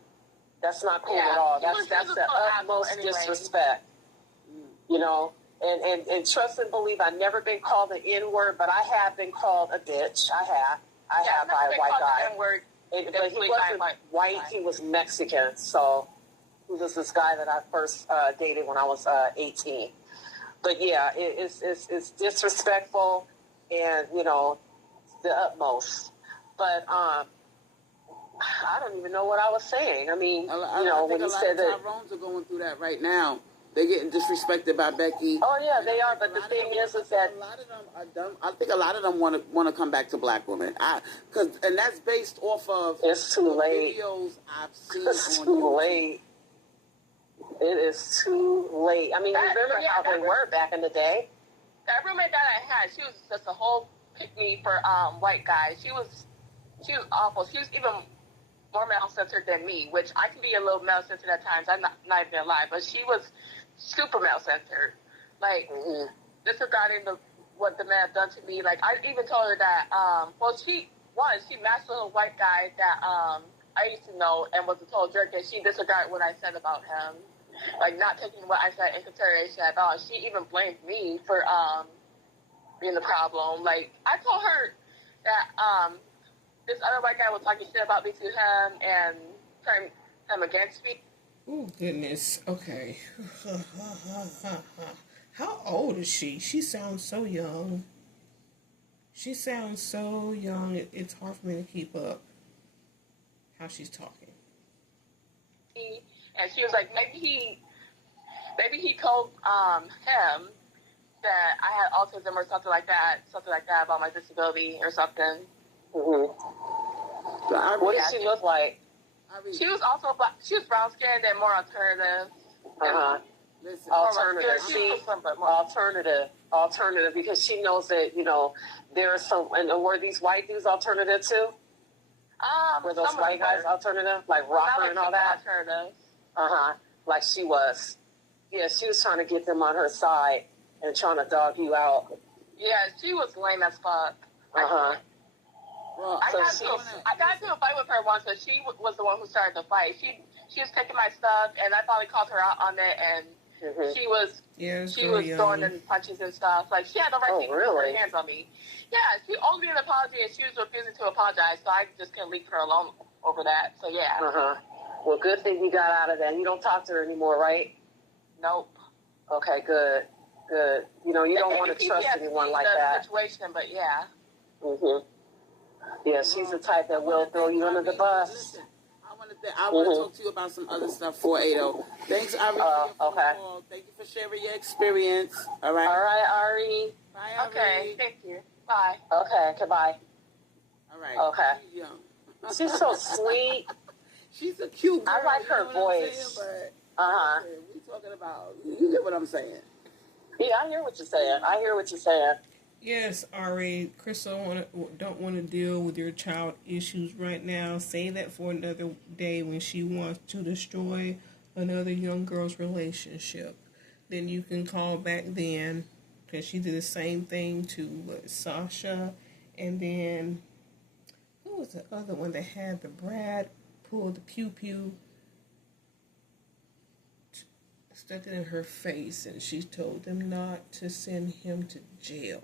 That's not cool at all. That's the utmost disrespect. And trust and believe, I've never been called an N word, but I have been called a bitch. I have by a white guy. But he wasn't white. He was Mexican. So he was this guy that I first dated when I was 18. But yeah, it's disrespectful and the utmost. But I don't even know what I was saying. I mean, when you said that Tyrones are going through that right now. They're getting disrespected by Becky. Oh yeah, they are. But the thing is that a lot of them are done. I think a lot of them want to come back to black women. And that's based off of it's too late. Videos I've seen. It's too late. It is too late. I mean, remember how they were back in the day? That roommate that I had, she was just a whole pick-me for white guys. She was awful. She was even more male-centered than me, which I can be a little male-centered at times. I'm not even gonna lie, but she was super male-centered. Like, disregarding what the man done to me. Like, I even told her that, she matched a little white guy that I used to know and was a total jerk, and she disregarded what I said about him. Like, not taking what I said in consideration at all. She even blamed me for being the problem. Like, I told her that this other white guy was talking shit about me to him and turned him against me. Oh, goodness. Okay. How old is she? She sounds so young. She sounds so young. It's hard for me to keep up how she's talking. And she was like, maybe he told him that I had autism or something like that about my disability or something. What did she look like? She was also black. She was brown skinned and more alternative. Listen, alternative, because she knows that there are some. And were these white dudes alternative too? Were those white guys alternative, like rocker and all that? Alternative. Like she was. Yeah, she was trying to get them on her side and trying to dog you out. Yeah, she was lame as fuck. Well, I got into a fight with her once, but she was the one who started the fight. She was taking my stuff, and I finally called her out on it, and she was throwing in punches and stuff. Like, she had the right to put her hands on me. Yeah, she owed me an apology, and she was refusing to apologize, so I just couldn't leave her alone over that. So, yeah. Well, good thing you got out of that. You don't talk to her anymore, right? Nope. Okay, good. You don't want to trust anyone like that. Situation, but yeah. Yeah, she's the type that will throw you under the bus. Listen, I want to talk to you about some other stuff, 480. Thanks, Ari, for your phone call. Thank you for sharing your experience. All right. All right, Ari. Bye, Ari. Okay, thank you. Bye. Okay, goodbye. All right. Okay. She's young. She's so sweet. She's a cute girl. I like her voice. We talking about, you get what I'm saying. Yeah, I hear what you're saying. Yes, Ari, Crystal don't want to deal with your child issues right now. Say that for another day when she wants to destroy another young girl's relationship. Then you can call back then, because she did the same thing to Sasha. And then, who was the other one that had the Brad pull the pew-pew, stuck it in her face, and she told them not to send him to jail.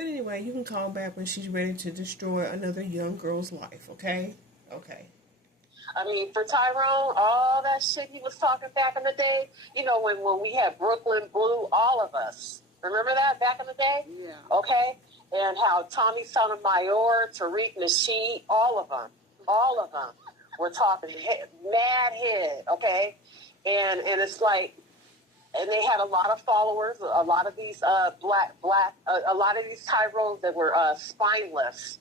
But anyway, you can call back when she's ready to destroy another young girl's life, okay? Okay. I mean, for Tyrone, all that shit he was talking back in the day, you know, when we had Brooklyn Blue, all of us. Remember that back in the day? Yeah. Okay? And how Tommy Sotomayor, Tariq Nasheed, all of them were talking mad head, okay? And it's like, and they had a lot of followers, a lot of these a lot of these Tyrones that were spineless.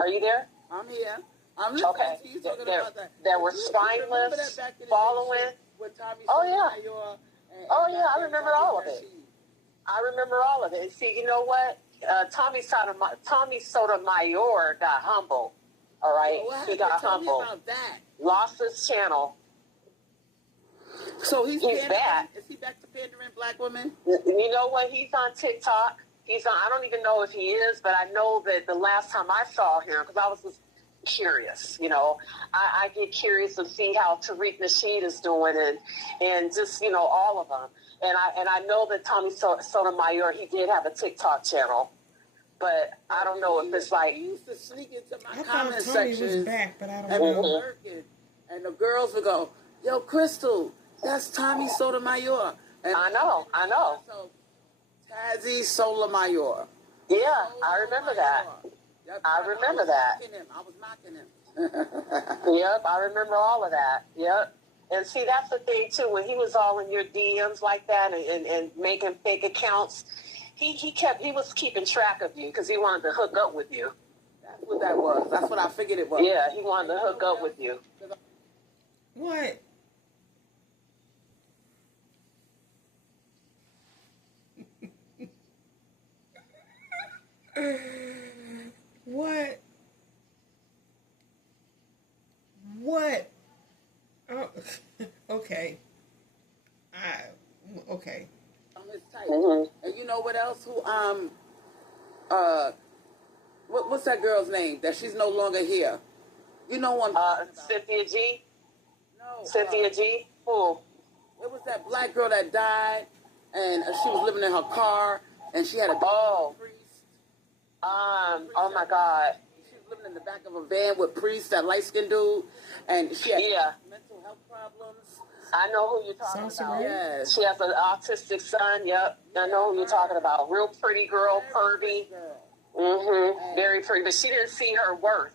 Are you there? I'm here. I'm listening Okay. to you talking about that. That were Remember that spineless, back in the day following. shit with Tommy Oh, yeah. Sotomayor and Oh, yeah, I goddamn remember Tommy all of it. Rashid? I remember all of it. And see, you know what? Tommy Sotomayor got humble. All right? What He got happened? Tell me humble. about that. Lost his channel. So he's pandering? back. Is he back to pandering black women? You know what? He's on TikTok. I don't even know if he is, but I know that the last time I saw him, because I was just curious, you know, I get curious to see how Tariq Nasheed is doing and just, you know, all of them. And I know that Tommy Sotomayor, he did have a TikTok channel, but I don't know if it's like. He used to sneak into my I thought comment Tommy was section back, but I and don't be know. lurking, and the girls would go, "Yo, Crystal, that's Tommy Sotomayor." And I know. So, Tazzy Sotomayor. Yeah, I remember that. Yep, I remember that. I was mocking him. Yep, I remember all of that. Yep. And see, that's the thing, too. When he was all in your DMs like that and making fake accounts, he was keeping track of you because he wanted to hook up with you. That's what that was. That's what I figured it was. Yeah, he wanted to hook up with you. What? What? What? Oh, okay. Okay. I'm his type. Mm-hmm. And you know what else? What's that girl's name? That she's no longer here. You know one. Cynthia G? No. Cynthia G? Who? It was that black girl that died, and she was living in her car, and she had a priest. Oh my God. She was living in the back of a van with Priest, that light-skinned dude, and she had mental health problems. I know who you're talking Sounds about. right. Yes. She has an autistic son. Yep. I know who you're talking about. Real pretty girl, pervy. Mm-hmm. Very pretty. But she didn't see her worth.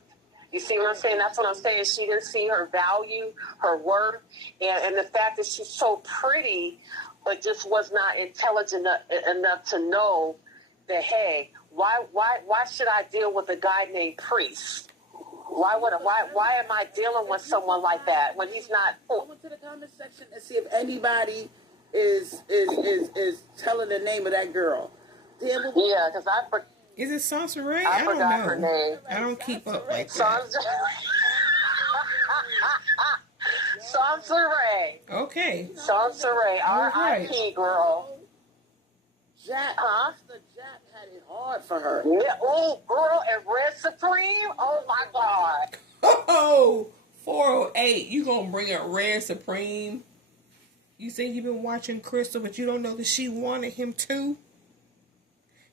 You see what I'm saying? That's what I'm saying. She didn't see her value, her worth, and the fact that she's so pretty, but just was not intelligent enough to know that, hey, why should I deal with a guy named Priest? Why am I dealing with someone like that when he's not? Go into the comment section and see if anybody is telling the name of that girl. Yeah, because Is it Sansa Ray? I don't forgot know. her name. I don't keep up like that. Sansa Ray. Okay. Sansa Ray. R.I.P. girl. Jack, Huh? Mr. Jack had it hard for her. Yeah, oh, girl, and Red Supreme? Oh, my God. Oh, 408. You gonna bring up Red Supreme? You say you've been watching Crystal, but you don't know that she wanted him too?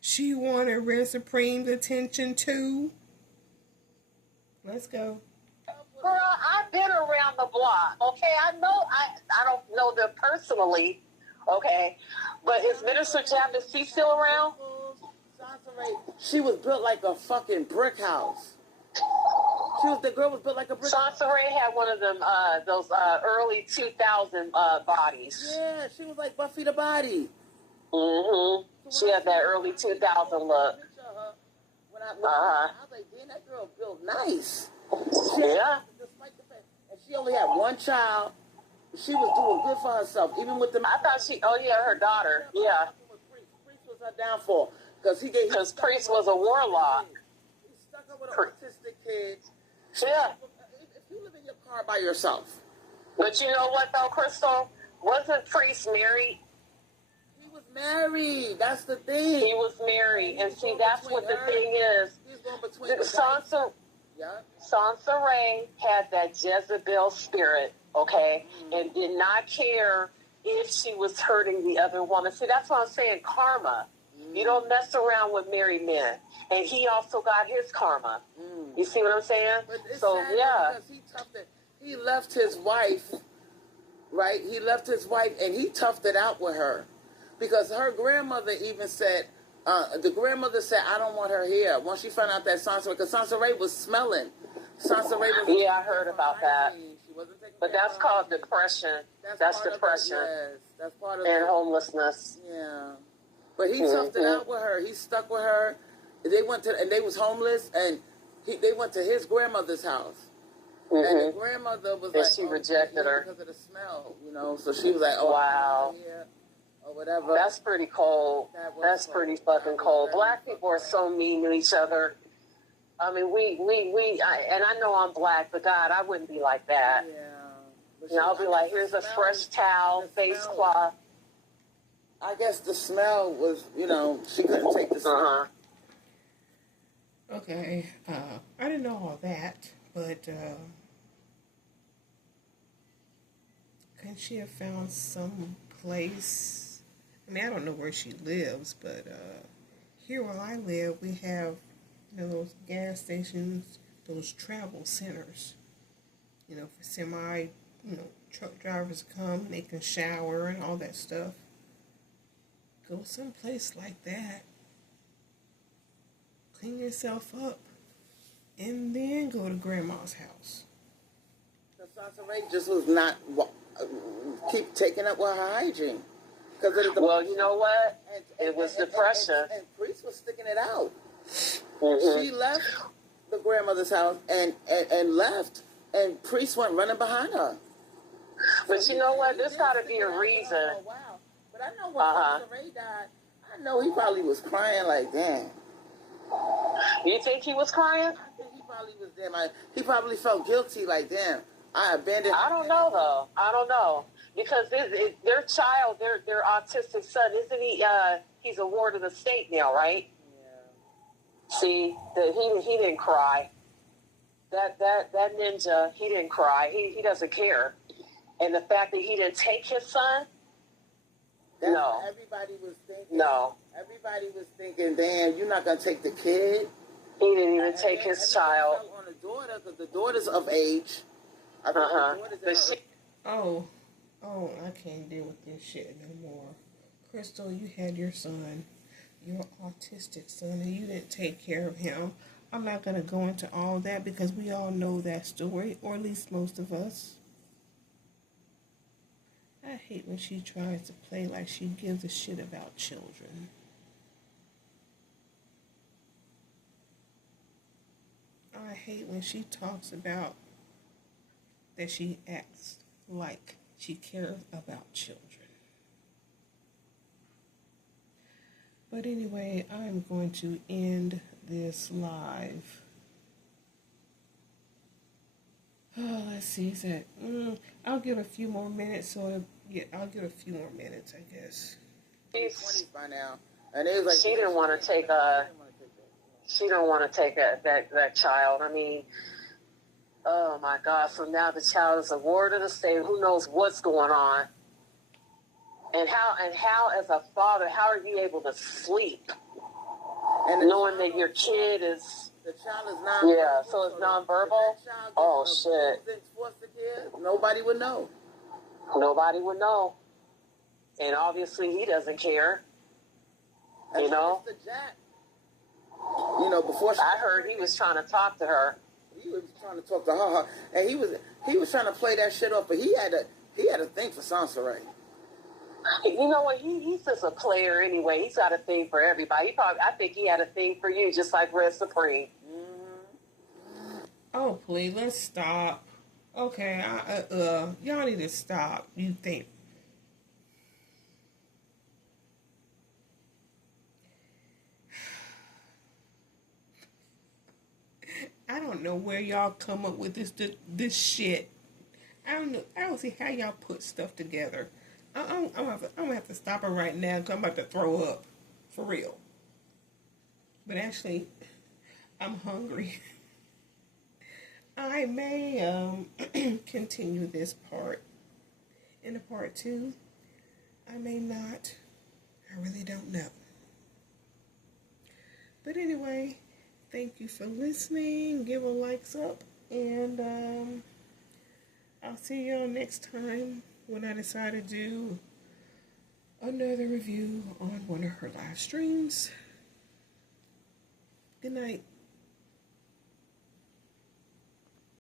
She wanted Red Supreme's attention too? Let's go. Girl, I've been around the block, okay? I don't know them personally, okay? But is Minister Chapman, is he still around? She was built like a fucking brick house. The girl was built like a brick house. Sansa Ray had one of them, those early 2000 bodies. Yeah, she was like Buffy the Body. Mm-hmm. She had that early 2000 look. When I was like, damn, that girl built nice. Yeah. Despite the fact, and she only had one child, she was doing good for herself, even with the. I thought her daughter. Yeah. Priest was her downfall because Priest was a warlock. He stuck up with an autistic kid. Yeah. If you live in your car by yourself. But you know what though, Crystal? Wasn't Priest married? He was married. That's the thing. He was married, and see, that's what the thing is. He's going between Sansa Ray had that Jezebel spirit, okay, and did not care if she was hurting the other woman. See, that's what I'm saying, karma. You don't mess around with married men. And he also got his karma. You see what I'm saying? But it's So, sad yeah. because he left his wife, right? He left his wife and he toughed it out with her. Because her grandmother even said, the grandmother said, I don't want her here. Once she found out that Sansa, because Sansa Ray was smelling. Sansa Ray was. Yeah, I heard about that. She wasn't taking But care that's of called hygiene. depression. That's depression. Yes, that's part of And it. homelessness. Yeah. But he toughed it out with her. He stuck with her. They went to, and they was homeless, and they went to his grandmother's house. And the grandmother was And like, she rejected her. because of the smell, So she was like, oh, wow. Yeah, or whatever. That's pretty cold. That's cold. pretty fucking cold. Black very people are so mean to each other. I mean, and I know I'm black, but God, I wouldn't be like that. Yeah. I'll be like, here's a fresh towel, face cloth. I guess the smell was, she couldn't take the smell. Okay, I didn't know all that, but couldn't she have found some place? I mean, I don't know where she lives, but here where I live, we have, those gas stations, those travel centers, for semi, truck drivers come, they can shower and all that stuff. Go someplace like that. Clean yourself up. And then go to grandma's house. Because Sansa Ray just was not keep taking up with her hygiene. Well, you know what? It was depression. And Priest was sticking it out. She left the grandmother's house and left. And Priest went running behind her. But you know what? There's got to be a reason. Oh, wow. But I know when Sansa Ray died, I know he probably was crying like, damn. You think he was crying? I think he probably was damn. He probably felt guilty like, damn, I abandoned. I don't know, though. I don't know. Because their child, their autistic son, isn't he, he's a ward of the state now, right? Yeah. See, he didn't cry. That ninja, he didn't cry. He doesn't care. And the fact that he didn't take his son, That's no. what everybody was thinking. No. Everybody was thinking, damn, you're not going to take the kid? He didn't even take his child. On the daughter, because the daughter's of age. I think the daughter's Oh, I can't deal with this shit no more. Crystal, you had your son, your autistic son, and you didn't take care of him. I'm not going to go into all that because we all know that story, or at least most of us. I hate when she tries to play like she gives a shit about children. I hate when she talks about that she acts like she cares about children. But anyway, I'm going to end this live. Oh, let's see. I'll give a few more minutes. I'll give a few more minutes, I guess. 20s by now, and it was like She didn't want to take that child. I mean, oh my God! So now the child is a ward of the state. Who knows what's going on? And how as a father, how are you able to sleep, and knowing that your kid is? The child is nonverbal. Yeah, so it's nonverbal. Oh shit! Nobody would know. Nobody would know, and obviously he doesn't care. And Mr. Jack, before I heard he was trying to talk to her. He was trying to talk to her, and he was trying to play that shit off. But he had a thing for Sansa Ray. You know what? He's just a player anyway. He's got a thing for everybody. I think he had a thing for you, just like Red Supreme. Oh, please, let's stop. Okay, y'all need to stop. You think? I don't know where y'all come up with this shit. I don't know. I don't see how y'all put stuff together. I'm gonna have to stop it right now because I'm about to throw up. For real. But actually, I'm hungry. I may continue this part in a part 2. I may not. I really don't know. But anyway, thank you for listening. Give a likes up. And I'll see y'all next time when I decide to do another review on one of her live streams. Good night.